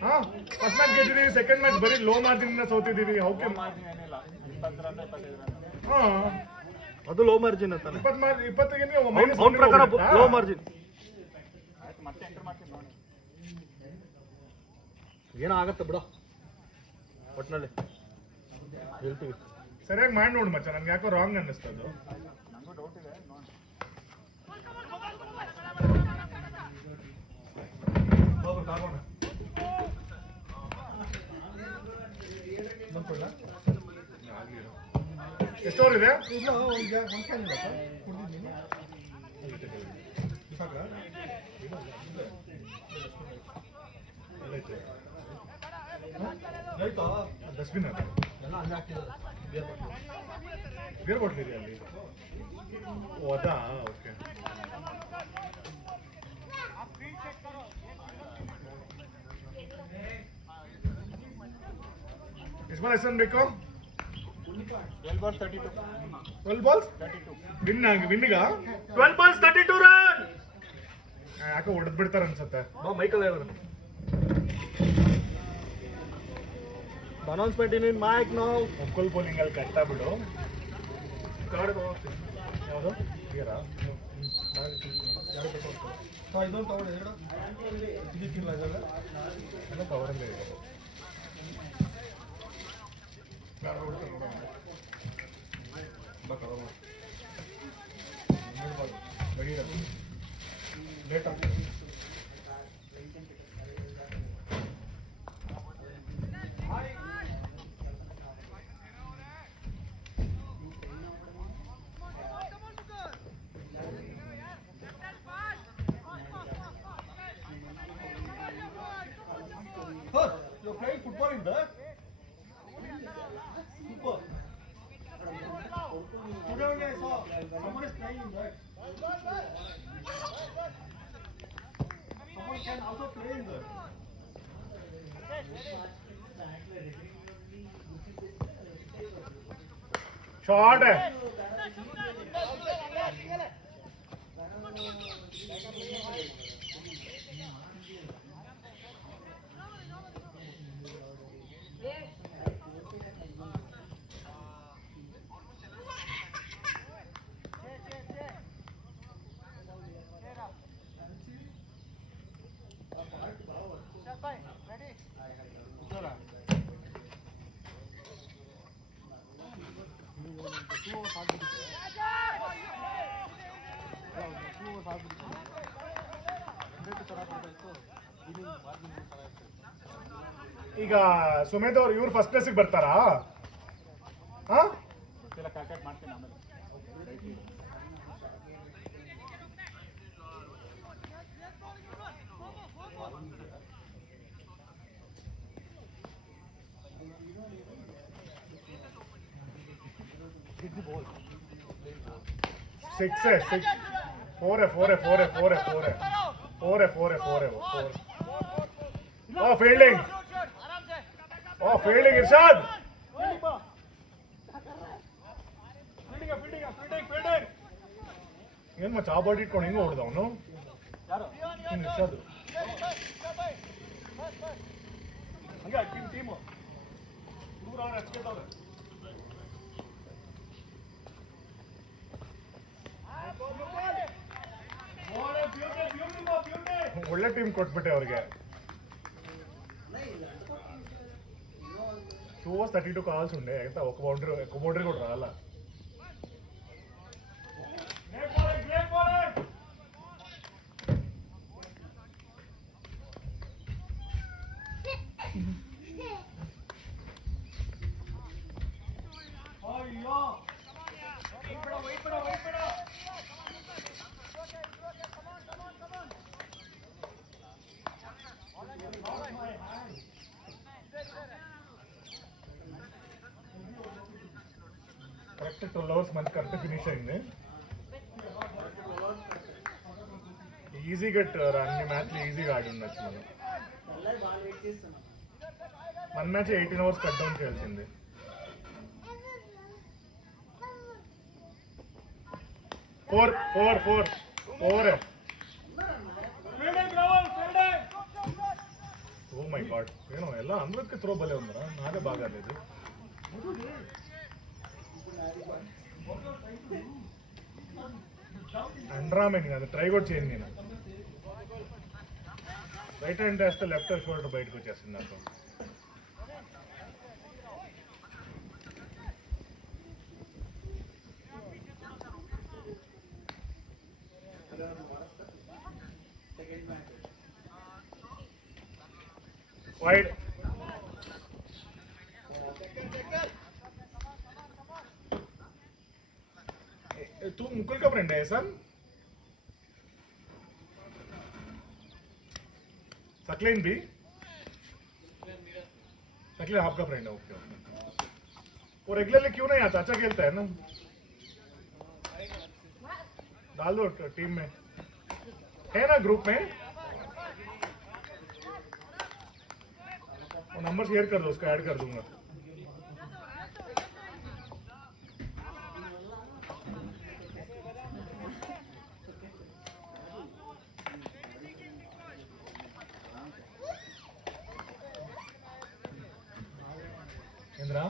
ಹಾ, ಫಸ್ಟ್ ಮ್ಯಾಚ್ ಗೆದ್ದಿದೀವಿ, ಸೆಕೆಂಡ್ ಮ್ಯಾಚ್ ಬರೀ ಲೋ ಮಾರ್ಜಿನ್ ಸೋತಿದೀವಿ. ಹೌಕೆ ಏನಿಲ್ಲ 20 ರನ್ 25 ರನ್. ಹಾ, ಅದು ಲೋ ಮಾರ್ಜಿನ್ ಅಂತಾನೆ 20 ಅವ್ನ ಪ್ರಕಾರ ಲೋ ಮಾರ್ಜಿನ್. ಆಯ್ತು ಮತ್ತೆ ಎಂಟರ್ ಮಾಡ್ತೀನಿ ನೋಡಿ. ಏನೋ ಆಗತ್ತೆ ಬಿಡ, ಒಟ್ನಲ್ಲಿ ಹೇಳ್ತೀವಿ. ಸರಿಯಾಗಿ ಮಾಡಿ ನೋಡು ಮಚ್ಚ, ನನ್ಗೆ ಯಾಕೋ ರಾಂಗ್ ಅನ್ನಿಸ್ತದು. ನಂಗೂ ಡೌಟ್ ಇದೆ ನೋಡಿ. ಎಷ್ಟು ಓವರ್ ಇದೆ? ಡಸ್ಟ್ಬಿನ್ ಅದು ಬಿಯರ್ ಬಾಟ್ಲ್ ಇದೆಯಾ ಅಲ್ಲಿ? ಓ ಅದಾ, ಓಕೆ. ಎಷ್ಟು ಬಾಲ್ ಎಷ್ಟು ರನ್ ಬೇಕು? 12 balls 32. 12 balls 32. ವಿನ್ನಿಗ 12 balls 32 ರನ್. ಯಾಕೋ ಹೊಡೆದ್ ಬಿಡ್ತಾರ ಅನ್ಸತ್ತೆ. ಬಾ ಮೈಕಲ್ ಹೇಳಿದ್ರು ಅನೌನ್ಸ್ಮೆಂಟ್ ಇನ್ ಮೈಕ್ ನಾವು. ಒಕ್ಕಲ್ ಬೌಲಿಂಗ್ ಅಲ್ಲಿ ಕಟ್ಟ ಬಿಡು. ಯಾವುದು ಕ್ಲಿಯರಾ? ಇದೊಂದು ತಗೊಂಡು ಎರಡು ಇದಕ್ಕಿಲ್ಲ ಇದೆಲ್ಲ ಎಲ್ಲ ಕವರಲ್ಲೇ ಇದೆ. ಲೇಟ್ ಆಗ್ತದೆ. You're playing football in there? Super. Today only I saw someone is playing in that. Someone can also play in there. Shot है. ಈಗ ಸುಮೇಧ್ ಅವ್ರು ಇವ್ರು ಫಸ್ಟ್ ಪ್ಲೇಸಿಗೆ ಬರ್ತಾರಾ? ಹಾ ಸಿಕ್ಸ್ ಫೋರ್ ಓ ಫೀಲ್ಡಿಂಗ್ ಇರ್ಷಾದ್ ಏನ್ ಮಚ್ಚ ಆ ಬಾಡಿ ಇಟ್ಕೊಂಡು ಹೆಂಗ ಹೊಡೆದ ಅವನು ಇರ್ಷಾದ್ ಟೀಮು ಒಳ್ಳೆ ಟೀಮ್ ಕೊಟ್ಬಿಟ್ಟೆ ಅವ್ರಿಗೆ. 2 overs 32 కాల్స్ ఉండే అయితే ఒక బౌండరీ కూడా రాలా. కరెక్ట్ 12 hours మంచి కరెక్ట్ ఫినిష్ అయింది. ఈజీగా అన్ని మ్యాచ్లు ఈజీగా ఆడి ఉండొచ్చు మనం. మన మ్యాచ్ 18 hours కట్ డౌన్ చేయాల్సింది. ఫోర్ ఓ మై గాಡ್ ಏನೋ ಎಲ್ಲ అందరికి త్రో బలే ఉందరా, నాదే బాగాలేదు. అండ్రామే నేను అది ట్రై కూడా చేయను. నేను రైట్ హ్యాండ్ వేస్తే లెఫ్ట్ షోల్డర్ బయటకు వచ్చేస్తుంది నాకు. वाइड तू मुकुल का फ्रेंड है सर? सकलेन भी? सकलेन आपका फ्रेंड है? Okay okay. वो रेगुलरली क्यों नहीं आता? अच्छा खेलता है ना. डाल दो टीम में, है ना ग्रुप में. वो नंबर शेयर कर दो, उसका ऐड कर दूंगा. Indra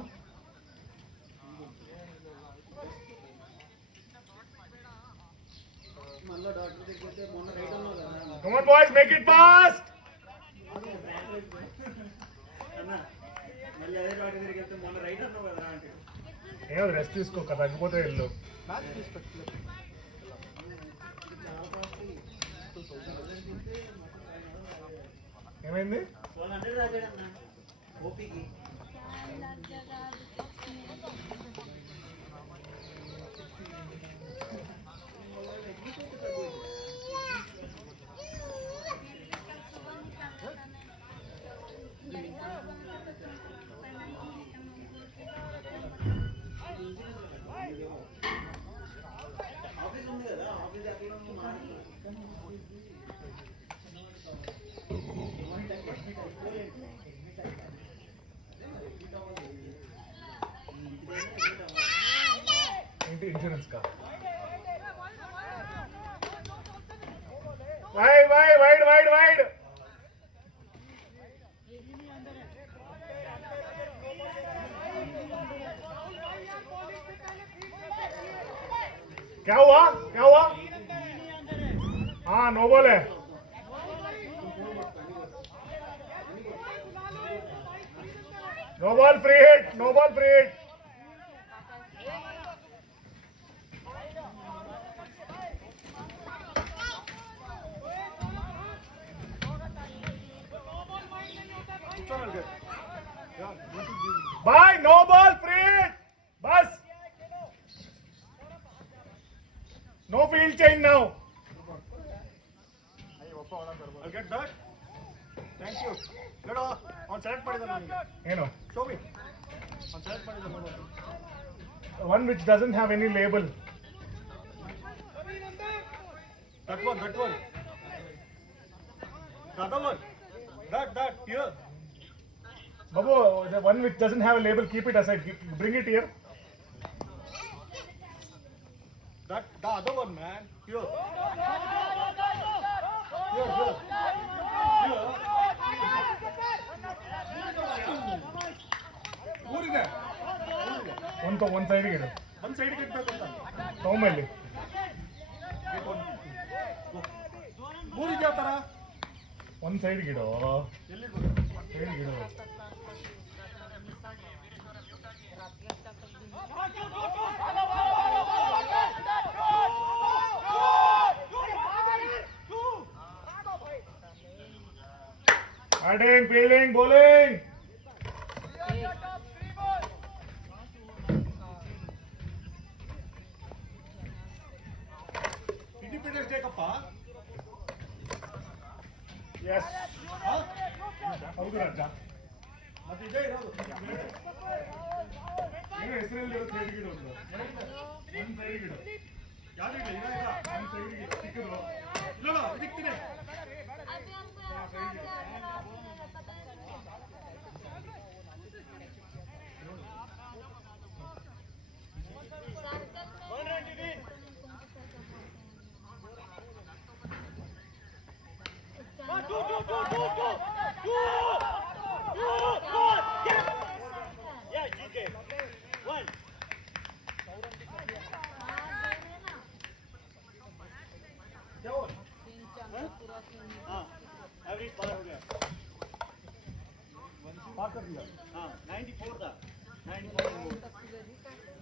come on boys, make it fast. ఏదో రెస్ట్ తీసుకో, తగ్గిపోతే వెళ్ళు. ఏమైంది? ఏంటి ఇన్సూరెన్స్ కా? Wide wide wide wide wide. क्या हुआ? क्या हुआ? हाँ नो बॉल है. No ball free hit, no ball free hit. Bye, no ball, free. Bus. No field change now. I'll get that. Thank you. ನೋಡು ಅವ್ನು ಸೆಲೆಕ್ಟ್ ಮಾಡಿದ ನನಗೆ ಏನು? ಶೋಭಿ ಅವ್ನು ಸೆಲೆಕ್ಟ್ ಮಾಡಿದ ನೋಡು One which doesn't have any label. that one the other one that here Babu, the one which doesn't have a label, keep it aside. Bring it here. that the other one man here ಊರಿದೆ ಒಂದು ಸೈಡ್ಗೆ ಇಡು. ಒಂದು ಸೈಡ್ಗೆ ಇಡ್ಬೇಕು ಅಂತ ತಗೊಂಬಲ್ಲಿ. ಊರಿದೆ ಆ ಥರ ಒಂದು ಸೈಡ್ಗೆ ಇಡು. ಎಲ್ಲಿಗೂ ಸೈಡ್ಗೆ ಇಡು. Batting, fielding, bowling. Independence day ಕಪ್ಪ Yes. ಹೌದು ರಾಜ. ಮತ್ತೆ ಇದೇ ಇರೋದು ಏನು ಹೆಸರಲ್ಲಿರೋ ಸೈಡ್ಗೆ ಇಡು ಒಂದು. ಒಂದು ಸೈಡ್ಗೆ ಇಡು. ಯಾವ್ದಿಲ್ಲ ಇಲ್ಲ ಒಂದು ಸೈಡ್ಗೆ ಇಡು. ಚಿಕ್ಕದು. ಇಲ್ಲ ಇದಕ್ಕಿದೆ एवरेज पार हो गया पार कर दिया हाँ 94 था 94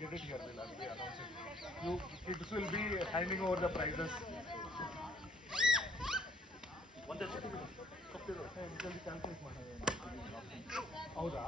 Get it here. They'll be announcing. You kids will be handing over the prizes. ಹೌದಾ?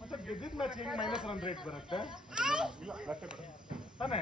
ಮತ್ತೆ ಗೆದ್ದಿದ ಮ್ಯಾಚ್ ಹೆಂಗ್ ಮೈನಸ್ ರನ್ ರೇಟ್ ಬರುತ್ತೆ? ಇಲ್ಲ ಅಷ್ಟೇ ಬರುತ್ತೆ ತಾನೇ?